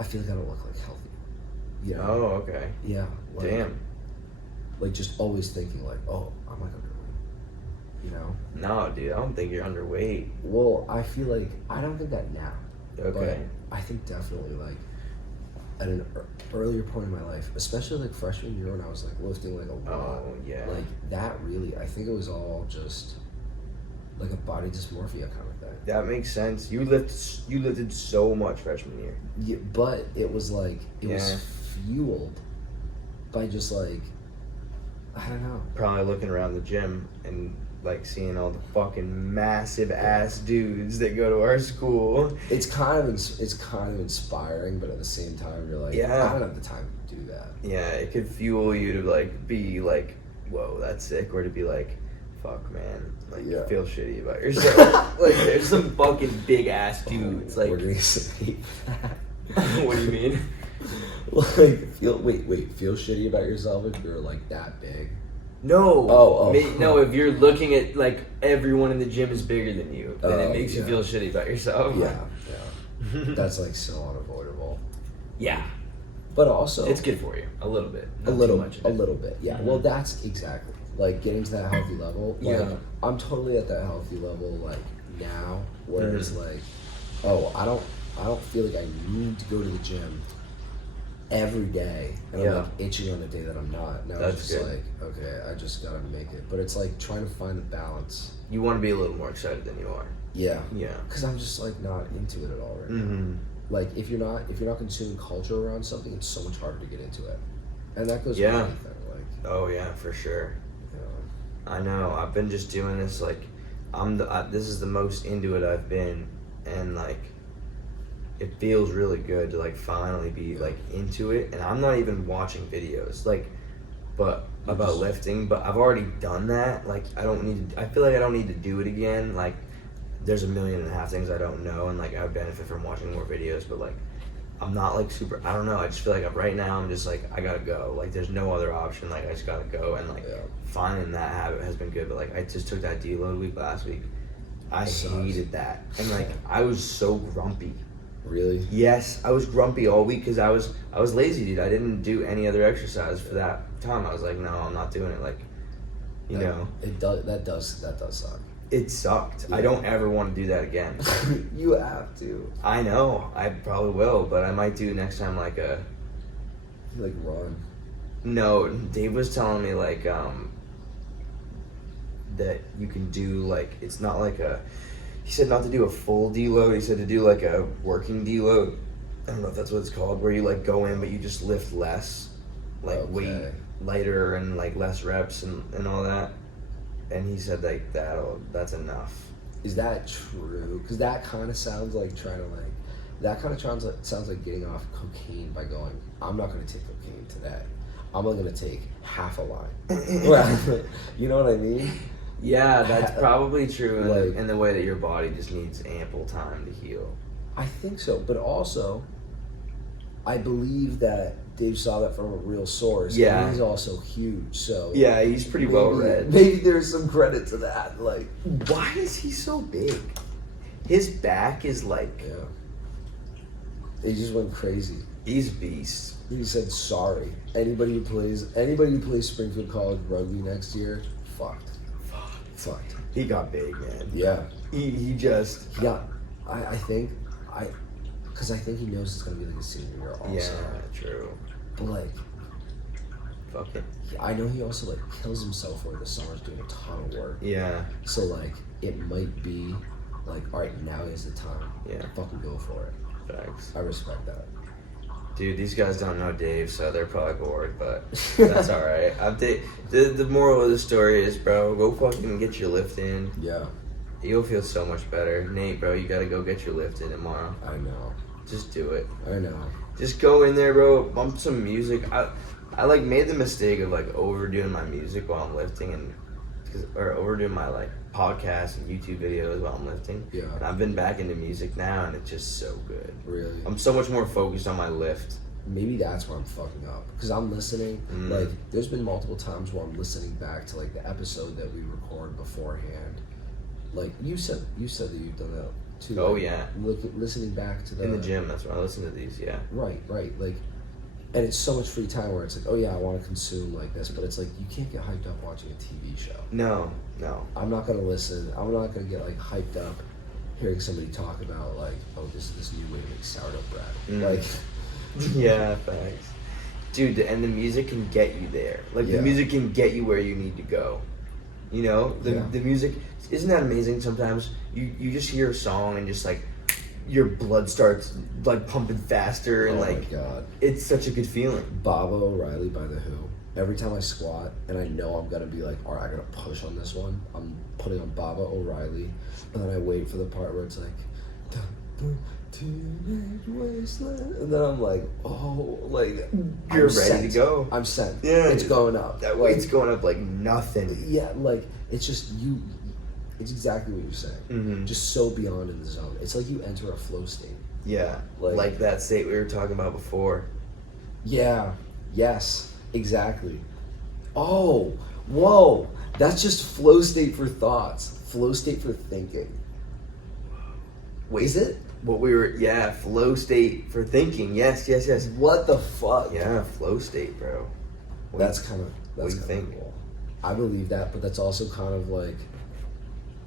I feel like I don't look like healthy. You know? Oh, okay. Yeah. Like, damn. Like just always thinking like, oh, I'm like underweight. You know? No, dude, I don't think you're underweight. Well, I feel like I don't think that now. Okay. But I think definitely like at an earlier point in my life, especially like freshman year when I was like lifting like a lot. Oh yeah. Like that really, I think it was all just like a body dysmorphia kind of thing. That makes sense. You lifted so much freshman year. Yeah, but it was like it was fueled by just like I don't know. Probably looking around the gym and like seeing all the fucking massive ass dudes that go to our school. It's kind of inspiring, but at the same time you're like, I don't have the time to do that. Yeah, it could fuel you to like be like, whoa, that's sick, or to be like, fuck man, like you feel shitty about yourself. Like there's some fucking big ass dudes. Like we're gonna say that. What do you mean? Like feel shitty about yourself if you're like that big. No. No, if you're looking at like everyone in the gym is bigger than you, then it makes you feel shitty about yourself. Yeah. That's like so unavoidable. Yeah. But also it's good for you. A little bit. A little bit. Yeah. Well, that's exactly like getting to that healthy level. Like, I'm totally at that healthy level like now, whereas like, oh, I don't feel like I need to go to the gym every day, and Yeah. I'm like itching on the day that I'm not. Now That's it's just good. like, okay, I just gotta make it. But it's like trying to find the balance. You want to be a little more excited than you are. Yeah. Yeah. Because I'm just like not into it at all right now. Mm-hmm. Like if you're not consuming culture around something, it's so much harder to get into it, and that goes Yeah. for anything. Like, Oh yeah, for sure. you know, I know. I've been just doing this like, this is the most into it I've been, and like, it feels really good to like finally be like into it. And I'm not even watching videos like, but about lifting. But I've already done that. Like I don't need. I feel like I don't need to do it again. Like there's 1.5 million things I don't know, and like I would benefit from watching more videos. But like I'm not like super. I don't know. I just feel like right now I'm just like I gotta go. Like there's no other option. Like I just gotta go, and like finding that habit has been good. But like I just took that deload week last week. I hated that, and like I was so grumpy. really? Yes, I was grumpy all week because I was lazy, dude. I didn't do any other exercise for that time. I was like, no, I'm not doing it. Like, you know, It does. That does suck. it sucked. Yeah. I don't ever want to do that again. You have to. I know, I probably will, but I might do next time like a. Like run. No, Dave was telling me like that you can do like it's not like a. He said not to do a full deload. He said to do like a working deload. I don't know if that's what it's called, where you like go in but you just lift less, like weight lighter and like less reps and all that. And he said like that's enough. Is that true? Because that kind of sounds like trying to like. That kind of sounds like getting off cocaine by going, I'm not going to take cocaine today. I'm only going to take half a line. You know what I mean? Yeah, that's probably true in, Like- in the way that your body just needs ample time to heal. I think so. But also, I believe that Dave saw that from a real source. Yeah. And he's also huge. So Yeah, he's pretty maybe- well read. Maybe there's some credit to that. Like, Why is he so big? His back is like yeah. He just went crazy. he's a beast. He said sorry. Anybody who plays Springfield College rugby next year, fucked. He got big, man. Yeah. He just Yeah. I think because I think he knows it's gonna be like a senior year also. yeah, true. But like, Fuck it. I know he also like kills himself over the summers doing a ton of work. Yeah. So like, it might be like, all right, now is the time. Yeah. Fucking go for it. Facts. I respect that. Dude, these guys don't know Dave, so they're probably bored, but that's all right. The moral of the story is, bro, go fucking get your lift in. Yeah. You'll feel so much better. Nate, bro, you gotta go get your lift in tomorrow. I know. Just do it. I know. Just go in there, bro. Bump some music. I like made the mistake of like overdoing my music while I'm lifting or overdoing my like podcasts and YouTube videos while I'm lifting. Yeah. And I've been back into music now, and it's just so good. Really. I'm so much more focused on my lift. Maybe that's where I'm fucking up because I'm listening. Like, there's been multiple times where I'm listening back to like the episode that we record beforehand. Like you said that you've done that too. Oh like, yeah. Listening back to In the gym, that's when I listen to these. Yeah. Right. Like, and it's so much free time where it's like, oh yeah, I want to consume like this, but it's like you can't get hyped up watching a TV show. No. I'm not gonna listen. I'm not gonna get like hyped up hearing somebody talk about like, oh, this is this new way to make sourdough bread. Like, Yeah, thanks. Dude, and the music can get you there. Like, Yeah. the music can get you where you need to go. You know? The music, isn't that amazing sometimes? You just hear a song and just, like, your blood starts, like, pumping faster and, oh like, my god, it's such a good feeling. Baba O'Reilly by The Who. Every time I squat and I know I'm gonna be like, all right, I gotta push on this one, I'm putting on Baba O'Reilly, and then I wait for the part where it's like, dun, dun, teenage wasteland, and then I'm like, oh, like You're I'm ready sent. to go. I'm sent. Yeah. It's going up. That Like, weight's going up like nothing. yeah, like it's just you. It's exactly what you're saying. Mhm. Just so beyond in the zone. It's like you enter a flow state. Yeah. Like- Like that state we were talking about before. Yeah. Yes. Exactly. Oh. Whoa. That's just flow state for thoughts. Flow state for thinking. Wait, Is it? What we were, yeah, flow state for thinking. Yes. What the fuck? Yeah, flow state, bro. That's kind of what do you think? cool. I believe that, but that's also kind of like,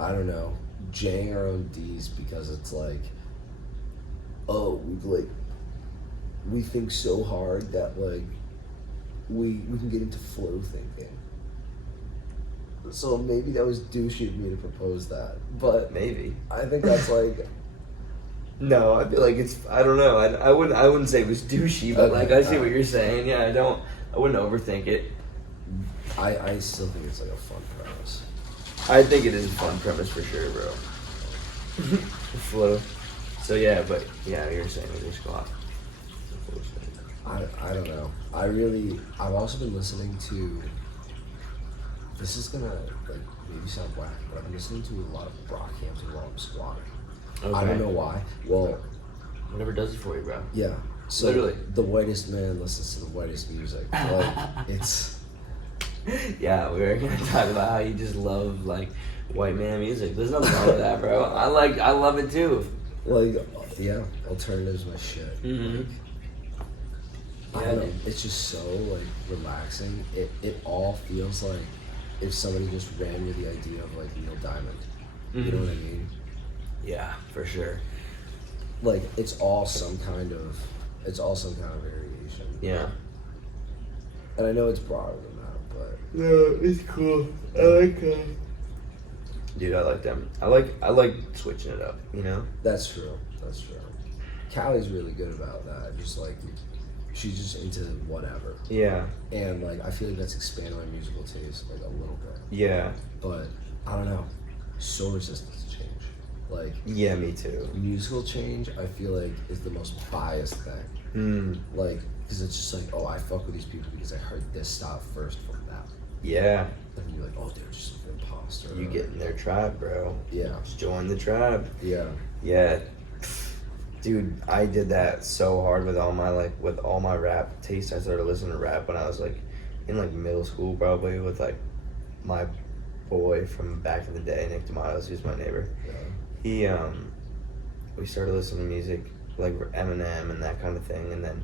I don't know, jaying our own D's because it's like, oh, we've like we think so hard that like we can get into flow thinking. So maybe that was douchey of me to propose that, but Maybe. I think that's like No, I feel like it's. I don't know. I wouldn't say it was douchey, but like I see what you're saying. Yeah, I wouldn't overthink it. I still think it's like a fun premise. I think it is a fun premise for sure, bro. Flow. So yeah, but yeah, you're saying with your squat. I don't know. I've also been listening to. This is gonna like maybe sound whack, but I've been listening to a lot of Brockhampton while I'm squatting. Okay. I don't know why. Well, Whatever does it for you, bro. yeah. So Literally. the whitest man listens to the whitest music. Like it's. Yeah, we were gonna talk about how you just love like white man music. There's nothing wrong with that, bro. I love it too. Like, yeah, alternative's my shit. Mm-hmm. I don't know. It's just so like relaxing. It all feels like if somebody just ran with the idea of like Neil Diamond. Mm-hmm. You know what I mean? Yeah, for sure. Like it's all some kind of variation. Yeah. And I know it's broader than that, but No, it's cool. I like them. Dude, I like them. I like switching it up, you know? that's true. That's true. Callie's really good about that. Just like she's just into whatever. Yeah. And like I feel like that's expanded my musical taste like a little bit. Yeah. But I don't know. So resistant to change. Like Yeah, me too. musical change, I feel like is the most biased thing. Like, because it's just like, oh, I fuck with these people because I heard this stop first from them. Yeah. And then you're like, oh, they're just an imposter. You get in their tribe, bro. Yeah. Just join the tribe. Yeah. Yeah. Dude, I did that so hard with all my rap taste. I started listening to rap when I was like in like middle school, probably, with like my boy from back in the day, Nick D'Amatos, who's my neighbor. Yeah. We started listening to music like Eminem and that kind of thing, and then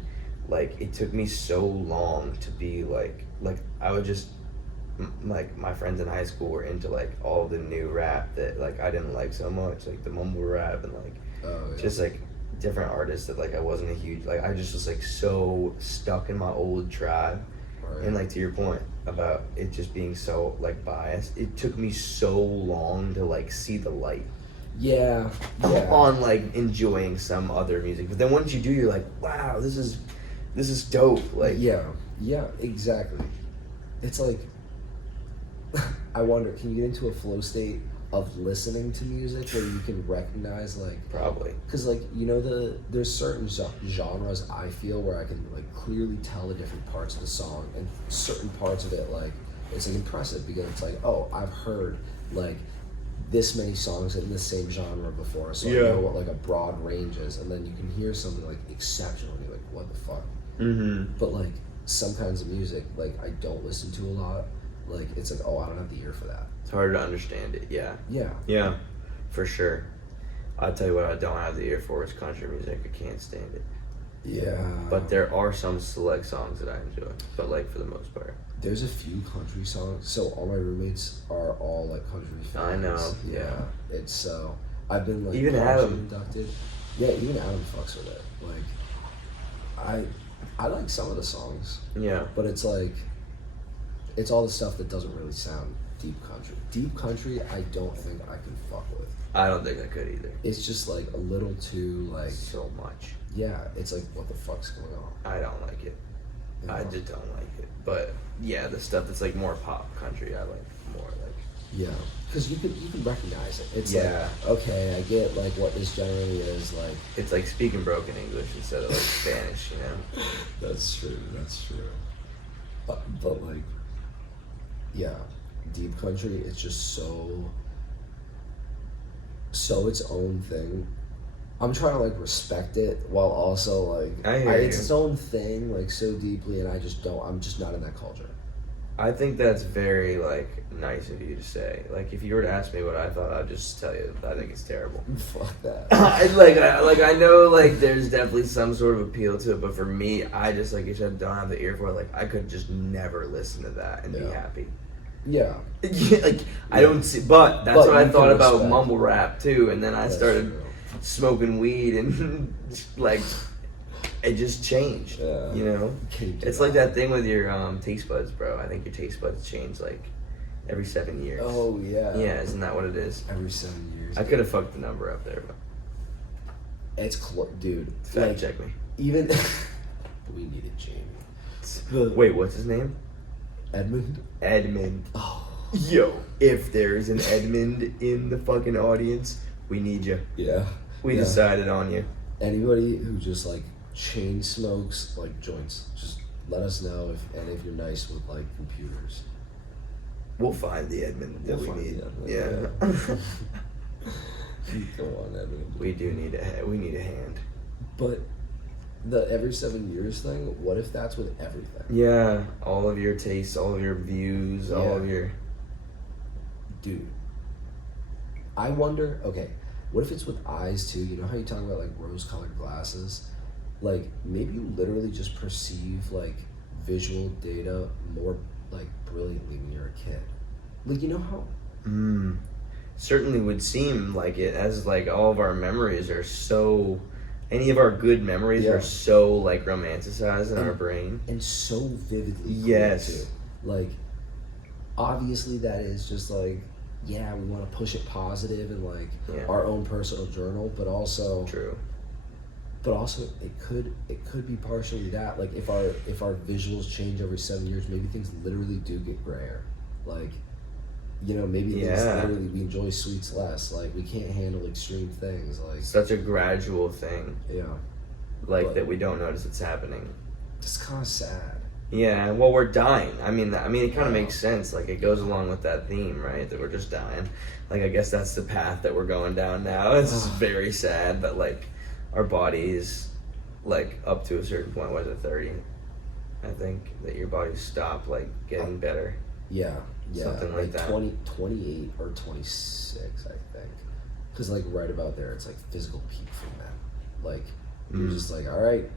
like it took me so long to be like I would just like my friends in high school were into like all the new rap that like I didn't like so much, like the mumble rap and like just like different artists that like I wasn't a huge, like I just was like so stuck in my old tribe. Right. And like to your point about it just being so like biased, it took me so long to like see the light Yeah. on like enjoying some other music. But then once you do, you're like, wow, this is dope. Like Yeah, exactly. It's like I wonder, can you get into a flow state of listening to music where you can recognize like probably, because like you know there's certain genres I feel where I can like clearly tell the different parts of the song, and certain parts of it like it's like impressive because it's like, oh, I've heard like this many songs in the same genre before, so I know what like a broad range is, and then you can hear something like exceptional and you're like, what the fuck. But like some kinds of music like I don't listen to a lot, like it's like, oh, I don't have the ear for that. it's harder to understand it. Yeah, for sure. I'll tell you what I don't have the ear for is country music. I can't stand it. Yeah. But there are some select songs that I enjoy, but like for the most part. There's a few country songs. So all my roommates are all like country fans. I know. Yeah. It's so I've been like Even college Adam. inducted. Yeah, even Adam fucks with it. Like I like some of the songs, Yeah. but it's like it's all the stuff that doesn't really sound deep country. Deep country, I don't think I can fuck with. I don't think I could either. It's just like a little too like So much. yeah. It's like what the fuck's going on? I don't like it. You I know? just don't like it. But yeah, the stuff that's like more pop country, I like more like. Yeah, because you can recognize it. It's Yeah. like, okay, I get like what this generally is like. It's like speaking broken English instead of like Spanish, you know? That's true. But like, yeah, deep country. It's just so its own thing. I'm trying to like respect it while also like I hear you. it's its own thing like so deeply, and I'm just not in that culture. I think that's very like nice of you to say. Like if you were to ask me what I thought, I'd just tell you I think it's terrible. Fuck that. I know like there's definitely some sort of appeal to it, but for me, I just like if I don't have the ear for it, like I could just never listen to that and be happy. Yeah. Like I don't see, but that's what I you thought can about respect. mumble rap too, and then I That's started true. smoking weed and like it just changed. Yeah. You know, Can't do it's like that thing with your taste buds, bro. I think your taste buds change like every 7 years. Oh yeah. Yeah, isn't that what it is? Every 7 years. I could have fucked the number up there, but It's dude. fact check me. Even we needed Jamie. Wait, what's his name? Edmund. Edmund. Oh. Yo, if there's an Edmund in the fucking audience, we need you. Yeah. We Yeah. decided on you. Anybody who just like chain smokes like joints, just let us know if you're nice with like computers. We'll find the Edmund that We'll we find need. the Edmund, Yeah. Go on, Edmund. We do need a hand. But the every 7 years thing, what if that's with everything? Yeah, all of your tastes, all of your views, all Yeah. of your... Dude, I wonder, okay, what if it's with eyes too? You know how you talk about like rose-colored glasses? Like, maybe you literally just perceive like visual data more like brilliantly when you're a kid. Like, you know how... Certainly would seem like it, as like all of our memories are so... Any of our good memories Yeah. are so like romanticized in our brain. And so vividly clear, Yes. too. Like, obviously that is just like, yeah, we want to push it positive and like Yeah. our own personal journal, but also True. it could be partially that. Like if our visuals change every 7 years, maybe things literally do get grayer. Like, you know, maybe things Yeah. literally we enjoy sweets less. Like we can't handle extreme things. Like Such a gradual thing. yeah, Like But- that we don't notice it's happening. it's kind of sad. Yeah, well, we're dying. I mean, it kind of Yeah. makes sense. Like, it goes along with that theme, right? That we're just dying. Like, I guess that's the path that we're going down now. It's just very sad that, like, our bodies, like, up to a certain point, was it 30? I think that your bodies stop, like, getting better. Yeah, Something like that. 28 or 26, I think. Because, like, right about there, it's, like, physical peak for men. Like, you're just like, all right,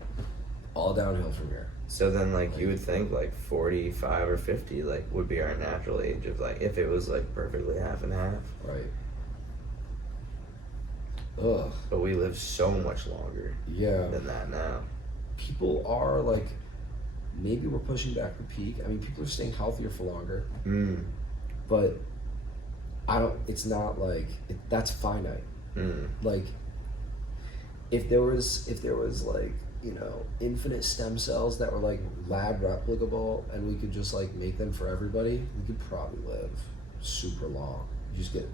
all downhill from here. So then, like, you would think, like, 45 or 50, like, would be our natural age of, like, if it was, like, perfectly half and half. Right. Ugh. But we live so much longer Yeah. than that now. People are, like, maybe we're pushing back the peak. I mean, people are staying healthier for longer. But it's not like, that's finite. Like, if there was like, you know, infinite stem cells that were like lab replicable and we could just like make them for everybody, we could probably live super long. You just get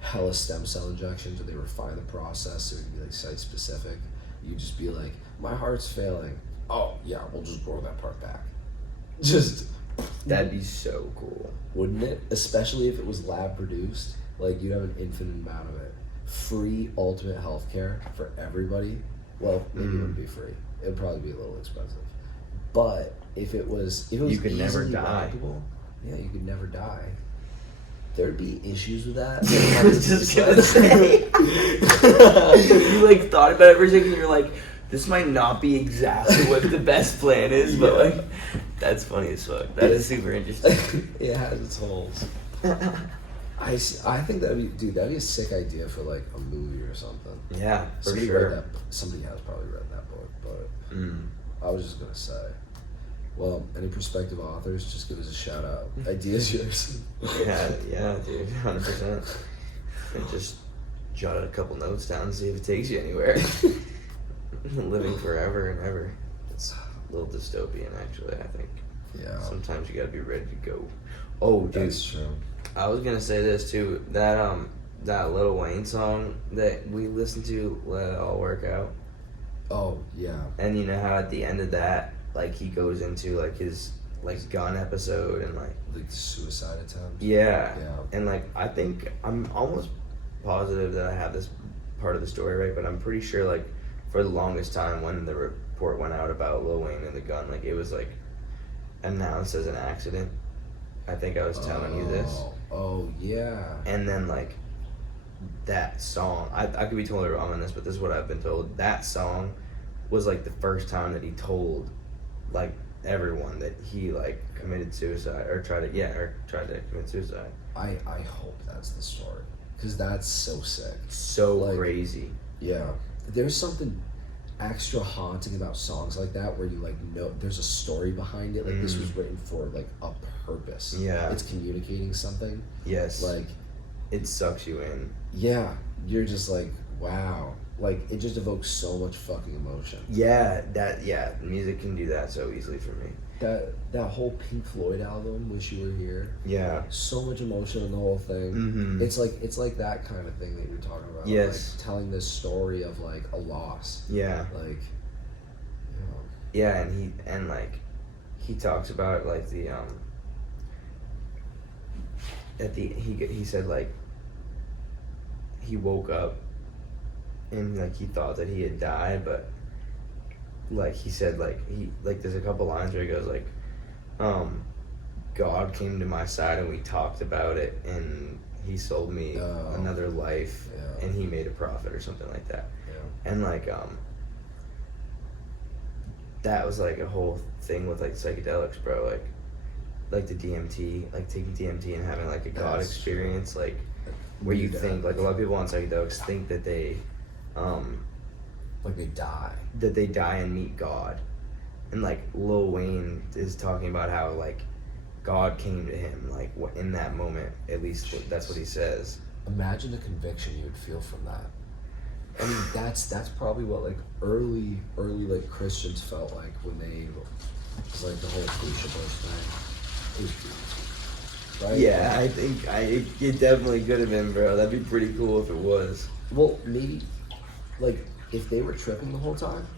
hella stem cell injections, or they refine the process so it can be like site specific. You just be like, my heart's failing. Oh yeah, we'll just grow that part back. Just That'd be so cool. wouldn't it? Especially if it was lab produced. Like, you'd have an infinite amount of it. Free ultimate healthcare for everybody. Well, maybe it wouldn't be free. It would probably be a little expensive. But if it was You could never easily die. replicable, yeah, you could never die. There'd be issues with that. I was just gonna say. You like thought about it for a second. You're like, this might not be exactly what the best plan is, but like, that's funny as fuck. That is super interesting. It has its holes. I think that'd be a sick idea for like a movie or something. Yeah, for Somebody sure. read that. Somebody has probably read that book, but Mm. I was just gonna say. Well, any prospective authors, just give us a shout out. Ideas yours. Yeah, dude, 100%. And just jot a couple notes down and see if it takes you anywhere. Living forever and ever. It's a little dystopian, actually, I think. Yeah, Sometimes you gotta be ready to go. Oh, dude. that's true. I was gonna say this too. That Lil Wayne song that we listened to, Let It All Work Out. Oh yeah, And you know how at the end of that, like, he goes into like his like gun episode and like suicide attempt. yeah. Yeah. And like, I think I'm almost positive that I have this part of the story right, but I'm pretty sure like for the longest time when the report went out about Lil Wayne and the gun, like it was like announced as an accident. I think I was telling you this. Oh yeah. And then like that song, I could be totally wrong on this, but this is what I've been told. That song was like the first time that he told like everyone that he like committed suicide or tried to commit suicide. I hope that's the story, because that's so sick. So Like, crazy. Yeah, there's something extra haunting about songs like that, where you like know there's a story behind it. Like this was written for like a purpose. Yeah. It's communicating something. Yes. Like, it sucks you in. yeah, you're just like, wow. Like, it just evokes so much fucking emotion. Yeah, music can do that so easily for me. That whole Pink Floyd album, Wish You Were Here. Yeah. So much emotion in the whole thing. Mm-hmm. It's like that kind of thing that you're talking about. Yes. Like telling this story of like a loss. Yeah. Like, you know. Yeah, and he talks about like the he said like he woke up and like he thought that he had died, but like he said there's a couple lines where he goes like God came to my side and we talked about it and he sold me another life and he made a profit or something like that. Yeah. And like that was like a whole thing with like psychedelics, bro. Like the DMT, like taking DMT and having like a God experience, like where you think like a lot of people on psychedelics think that they like they die and meet God, and like Lil Wayne is talking about how like God came to him like in that moment, at least that's what he says. Imagine the conviction you would feel from that. I mean, that's probably what like early like Christians felt like when they was like the whole Felicia Bush thing. It was beautiful, right? Yeah, I think it definitely could have been, bro. That'd be pretty cool if it was. Well, maybe like if they were tripping the whole time,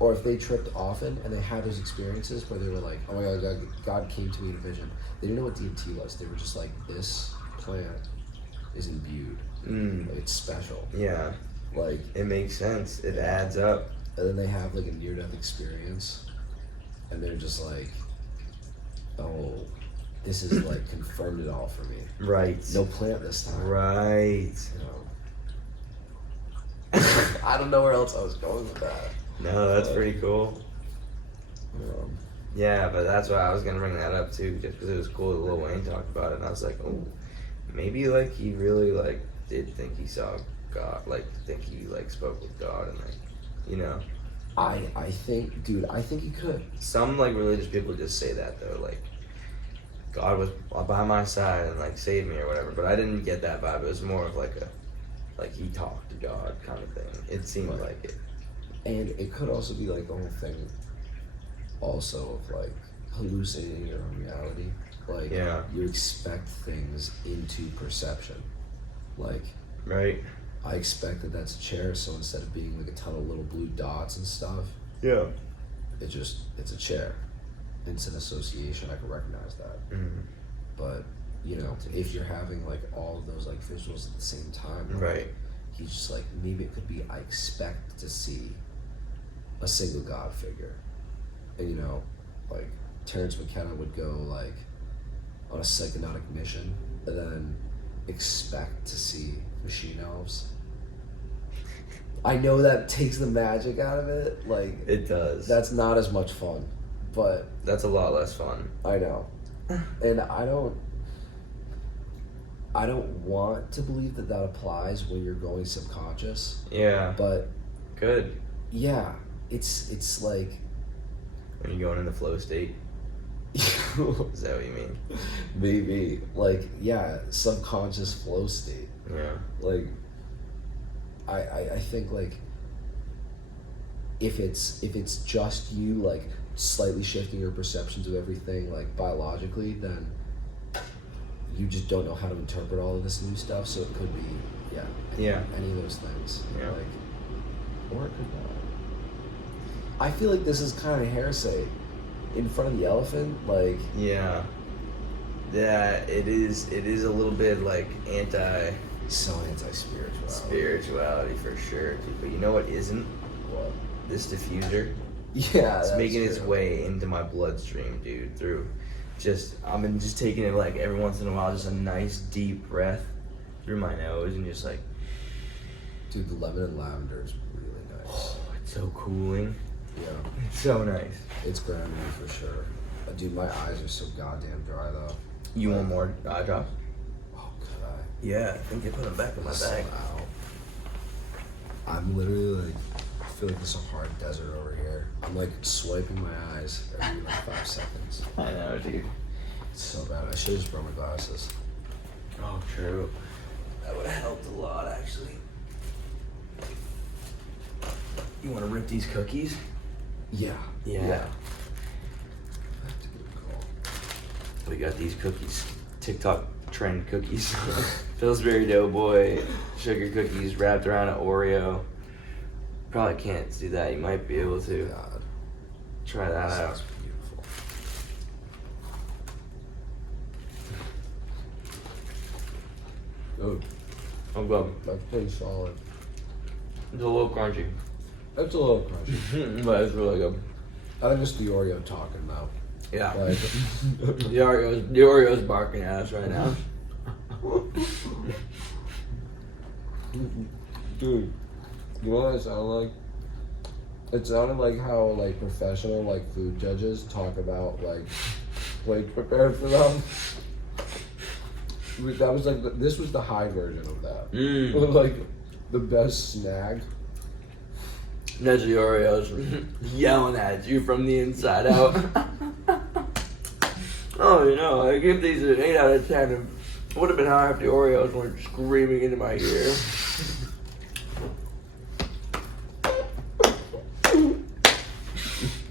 or if they tripped often and they had those experiences where they were like, oh my God, God came to me in a vision. They didn't know what DMT was. They were just like, this plant is imbued. Like, it's special. Yeah. Like, it makes sense. It adds up. And then they have like a near-death experience, and they're just like, oh, this is like confirmed it all for me. Right. No plant this time. Right. You know. I don't know where else I was going with that. No, that's pretty cool. Um, Yeah, but that's why I was gonna bring that up too, just because it was cool that Lil Wayne talked about it, and I was like, oh, maybe like he really like did think he saw God, like think he like spoke with God, and like, you know. I think, dude, I think he could. Some like religious people just say that though, like God was by my side and like saved me or whatever. But I didn't get that vibe. It was more of like he talked to God kind of thing. It seemed like it. And it could also be like the whole thing also of like hallucinating your own reality. Like, yeah, you expect things into perception. Like, right. I expect that that's a chair, so instead of being like a ton of little blue dots and stuff, yeah, it's a chair. It's an association. I can recognize that. Mm-hmm. But you know, if you're having like all of those like visuals at the same time, right? He's just like, maybe it could be, I expect to see a single God figure, and you know, like Terrence McKenna would go like on a psychedelic mission, and then expect to see machine elves. I know that takes the magic out of it. Like, it does. That's not as much fun, but that's a lot less fun. I know, and I don't want to believe that applies when you're going subconscious. Yeah. But good. Yeah, it's like when you're going in the flow state. Is that what you mean? Maybe. Like, yeah, subconscious flow state. Yeah. Like, I think like if it's just you like slightly shifting your perceptions of everything like biologically, then you just don't know how to interpret all of this new stuff. So it could be any of those things. Yeah. Like, or it could not. I feel like this is kind of hearsay in front of the elephant. Like, yeah, it is a little bit like spirituality for sure, dude. But you know what isn't? What? This diffuser. Yeah, it's making its way into my bloodstream, dude. I've been just taking it like every once in a while, just a nice deep breath through my nose and just like. Dude, the lemon and lavender is really nice. Oh, it's so cooling. Yeah. It's so nice. It's grammar for sure. Dude, my eyes are so goddamn dry though. You want more eye drops? Oh, could I? Yeah, I think I put them back in my bag. I'm literally like feel like there's a hard desert over here. I'm like swiping my eyes every like 5 seconds. I know, dude. It's so bad. I should have just brought my glasses. Oh, true. That would have helped a lot, actually. You want to rip these cookies? Yeah. Yeah. That's a good call. We got these cookies. TikTok trend cookies. Pillsbury Doughboy sugar cookies wrapped around an Oreo. Probably can't do that. You might be able to. God. Try that out. Sounds beautiful. Dude, I'm good. that's pretty solid. It's a little crunchy. It's a little crunchy. But it's really good. I think it's the Oreo talking though. Yeah. Like, The Oreo's barking at us right now. dude, you know what it sounded like? It sounded like how like professional like food judges talk about like plates prepared for them. That was like this was the high version of that. Like the best snag. There's the Oreos yelling at you from the inside out. Oh, you know, I give these an 8 out of 10. It would have been higher if the Oreos weren't screaming into my ear.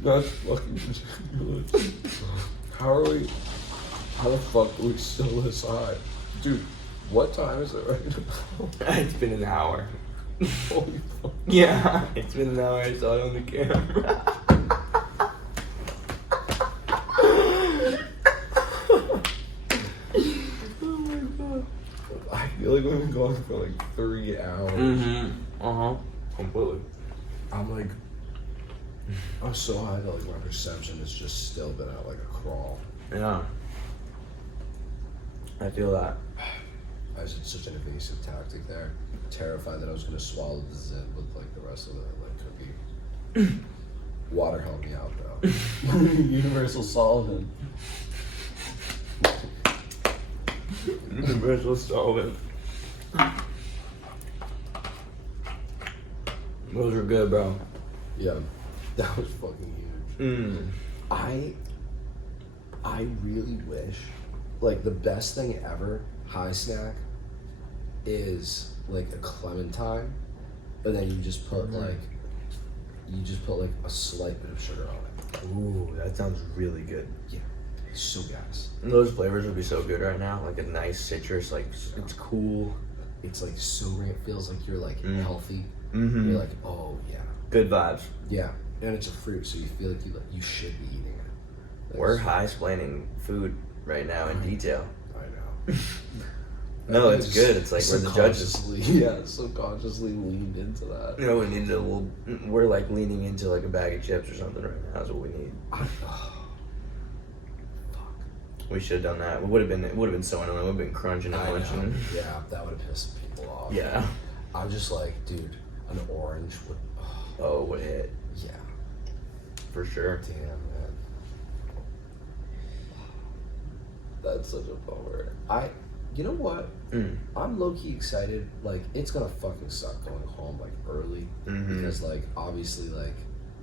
That's fucking ridiculous. How the fuck are we still this high? Dude, what time is it right now? It's been an hour. Holy fuck. Yeah, it's been an hour. I saw it on the camera. Oh my god. I feel like we've been going for like 3 hours. Completely. I'm so high that like my perception has just still been at like a crawl. Yeah. I feel that. I was in such an evasive tactic there. Terrified that I was gonna swallow the zip with like the rest of the like cookie. Water helped me out though. Universal solvent. Universal solvent. Those are good, bro. Yeah, that was fucking huge. I really wish, like the best thing ever, high snack, is like a clementine, but then you just put like a slight bit of sugar on it. Ooh, that sounds really good. Yeah, it's so gas. And those flavors would be so good right now. Like a nice citrus, like it's cool. It's like so it feels like you're like healthy. Mm-hmm. You're like, oh yeah, Good vibes. yeah, and it's a fruit, so you feel like you should be eating it. We're high-splaining food right now in detail. I know. No, it's good. It's like we're the judges. Subconsciously leaned into that. You know, we need a little. We're like leaning into like a bag of chips or something right now. Is what we need. We should have done that. It would have been so annoying. We've been crunching and munching. Yeah, that would have pissed people off. Yeah. I'm just like, dude, an orange would. Oh, would hit Yeah. for sure. Damn, man. That's such a bummer. You know what? I'm low-key excited. Like, it's gonna fucking suck going home, like, early. Because, like, obviously, like,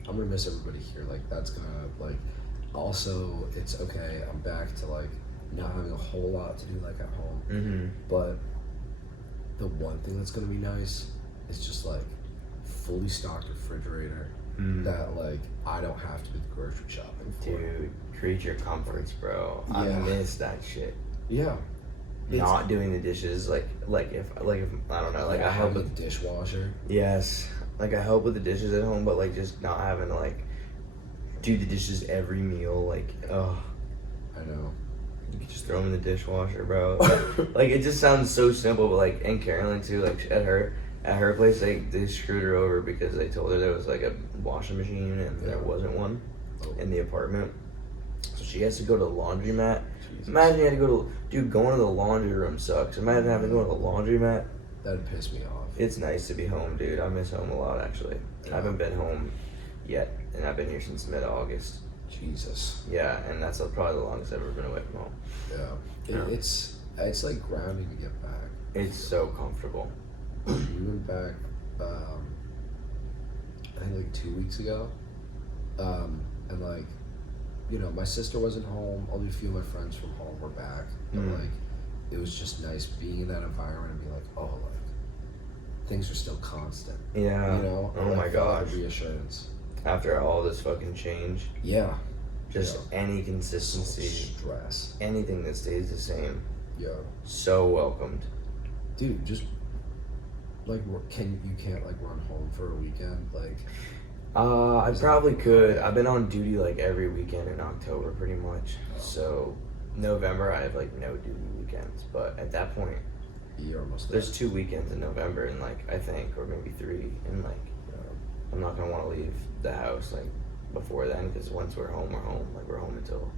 I'm gonna miss everybody here. Like, that's gonna, like, also, it's okay. I'm back to, like, not having a whole lot to do, like, at home. But the one thing that's gonna be nice is just, like, fully stocked refrigerator that, like, I don't have to do the grocery shopping for. Dude, creature comforts, bro. I Yeah. miss that shit. Yeah. Not doing the dishes, like if I don't know, like I help have a with dishwasher. yes, like I help with the dishes at home, but like just not having to like do the dishes every meal, like oh, I know. you could just throw them in the dishwasher, bro. Like it just sounds so simple, but like and Carolyn too, like at her place, they screwed her over because they told her there was like a washing machine and there wasn't one in the apartment, so she has to go to the laundromat. Imagine you had to go to, dude, going to the laundry room sucks. Imagine having to go to the laundromat. That'd piss me off. It's nice to be home, dude. I miss home a lot, actually. I haven't been home yet, and I've been here since mid-August. Jesus. Yeah, and that's probably the longest I've ever been away from home. Yeah. It's like grounding to get back. It's so comfortable. We went back, I think like 2 weeks ago, and like, you know, my sister wasn't home. Only a few of my friends from home were back, and like, it was just nice being in that environment and being like, oh, like, things are still constant. Yeah. You know. Oh my gosh. Reassurance. After all this fucking change. Yeah. Just any consistency. Stress. Anything that stays the same. Yeah. So welcomed. Dude, just like you can't like run home for a weekend, like. I probably could. I've been on duty like every weekend in October, pretty much. So November, I have like no duty weekends. But at that point, you're almost there. There's 2 weekends in November, and like I think, or maybe 3, and like I'm not gonna want to leave the house like before then, because once we're home, we're home. Like we're home until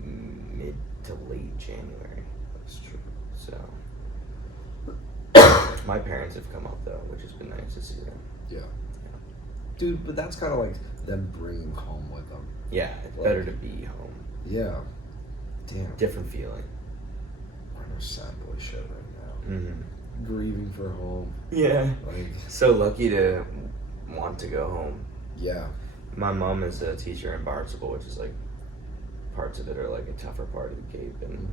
mid to late January. That's true. So my parents have come up though, which has been nice to see them. Yeah. Dude, but that's kind of like them bringing home with them. Yeah, it's like, better to be home. Yeah. Damn. Different feeling. I know sad boy shit right now. Mm-hmm. Grieving for home. Yeah. Like, so lucky to want to go home. Yeah. My mom is a teacher in Barnstable, which is like parts of it are like a tougher part of the Cape, and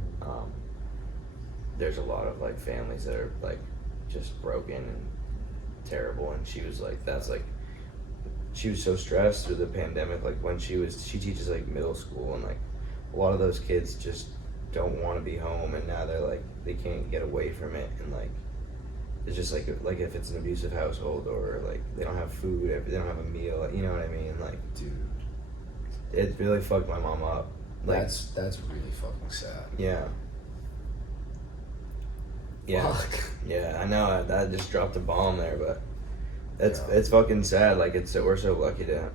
there's a lot of like families that are like just broken and terrible. And she was like, she was so stressed through the pandemic. Like when she teaches like middle school, and like a lot of those kids just don't want to be home, and now they're like they can't get away from it, and like it's just like if it's an abusive household, or like they don't have food, they don't have a meal, you know what I mean? Like, dude, it really fucked my mom up. Like, that's really fucking sad. Yeah. Yeah. Fuck. Yeah, I know that just dropped a bomb there, but it's fucking sad. Like we're so lucky to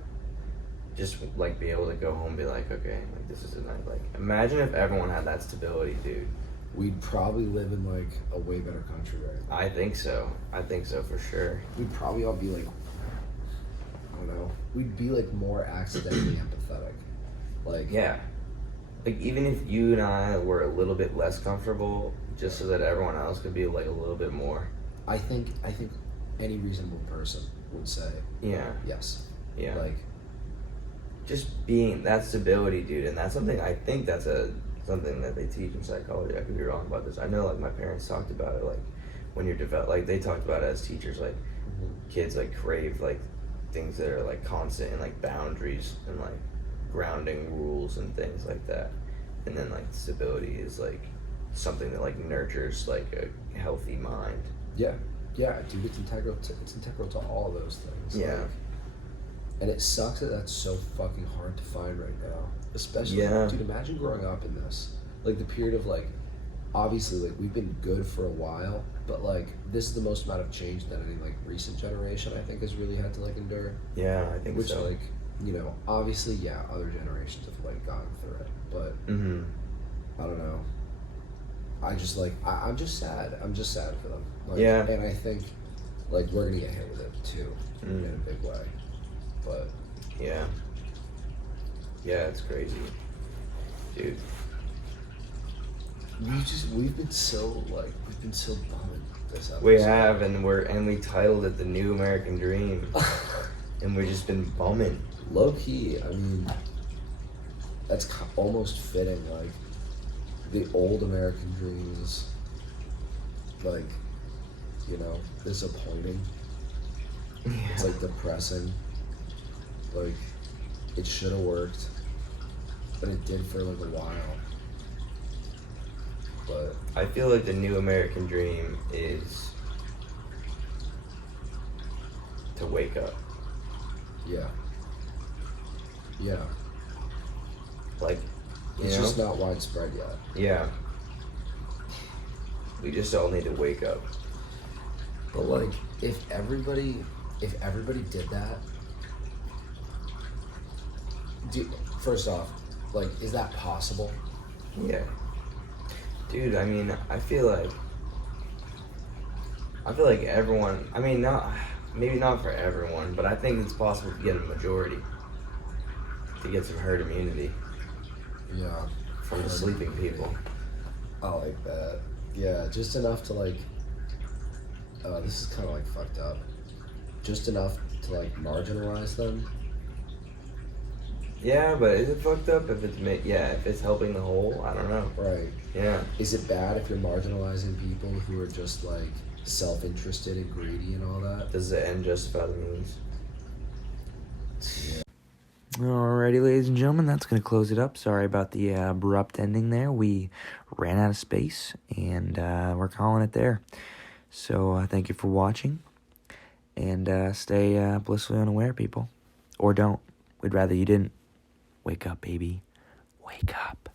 just like be able to go home and be like, okay, like this is a night. Like imagine if everyone had that stability, dude. We'd probably live in like a way better country right now. I think so for sure. We'd probably all be like, I don't know, we'd be like more accidentally empathetic. Like, yeah. Like even if you and I were a little bit less comfortable, just so that everyone else could be like a little bit more. I think any reasonable person would say, yeah, yes. Yeah. Like, just being that stability, dude, and that's something I think that's something that they teach in psychology. I could be wrong about this. I know like my parents talked about it, like when you're like they talked about it as teachers, like kids like crave like things that are like constant and like boundaries and like grounding rules and things like that. And then like stability is like something that like nurtures like a healthy mind. Yeah, dude, it's integral to all of those things. Yeah. Like, and it sucks that that's so fucking hard to find right now. Especially, dude, imagine growing up in this. Like, the period of, like, obviously, like, we've been good for a while, but, like, this is the most amount of change that any, like, recent generation, I think, has really had to, like, endure. Yeah, I think so. Which, like, you know, obviously, yeah, other generations have, like, gone through it, but, I don't know. I just, like, I'm just sad. I'm just sad for them. Like, yeah. And I think, like, we're gonna get hit with it, too, in a big way. But yeah, it's crazy, dude. We've been so bummed this episode. We have, and we titled it The New American Dream, and we've just been bumming. Low key, I mean, that's almost fitting. Like, the old American dream is, like, you know, disappointing. Yeah. It's like depressing. Like, it should have worked, but it did for like a while. But I feel like the new American dream is to wake up. Yeah. Like, it's just not widespread yet. Yeah. We just all need to wake up. But like, if everybody did that. First off, like, is that possible? Yeah. Dude, I mean, I feel like everyone, I mean, maybe not for everyone, but I think it's possible to get a majority, to get some herd immunity. Yeah. From the sleeping people. I like that. Yeah, just enough to like, this is kind of like fucked up. Just enough to like marginalize them. Yeah, but is it fucked up if if it's helping the whole? I don't know. Right. Yeah. Is it bad if you're marginalizing people who are just like self-interested and greedy and all that? Does the end justify the means? Yeah. Alrighty, ladies and gentlemen, that's going to close it up. Sorry about the abrupt ending there. We ran out of space, and we're calling it there. So thank you for watching, and stay blissfully unaware, people. Or don't. We'd rather you didn't. Wake up, baby. Wake up.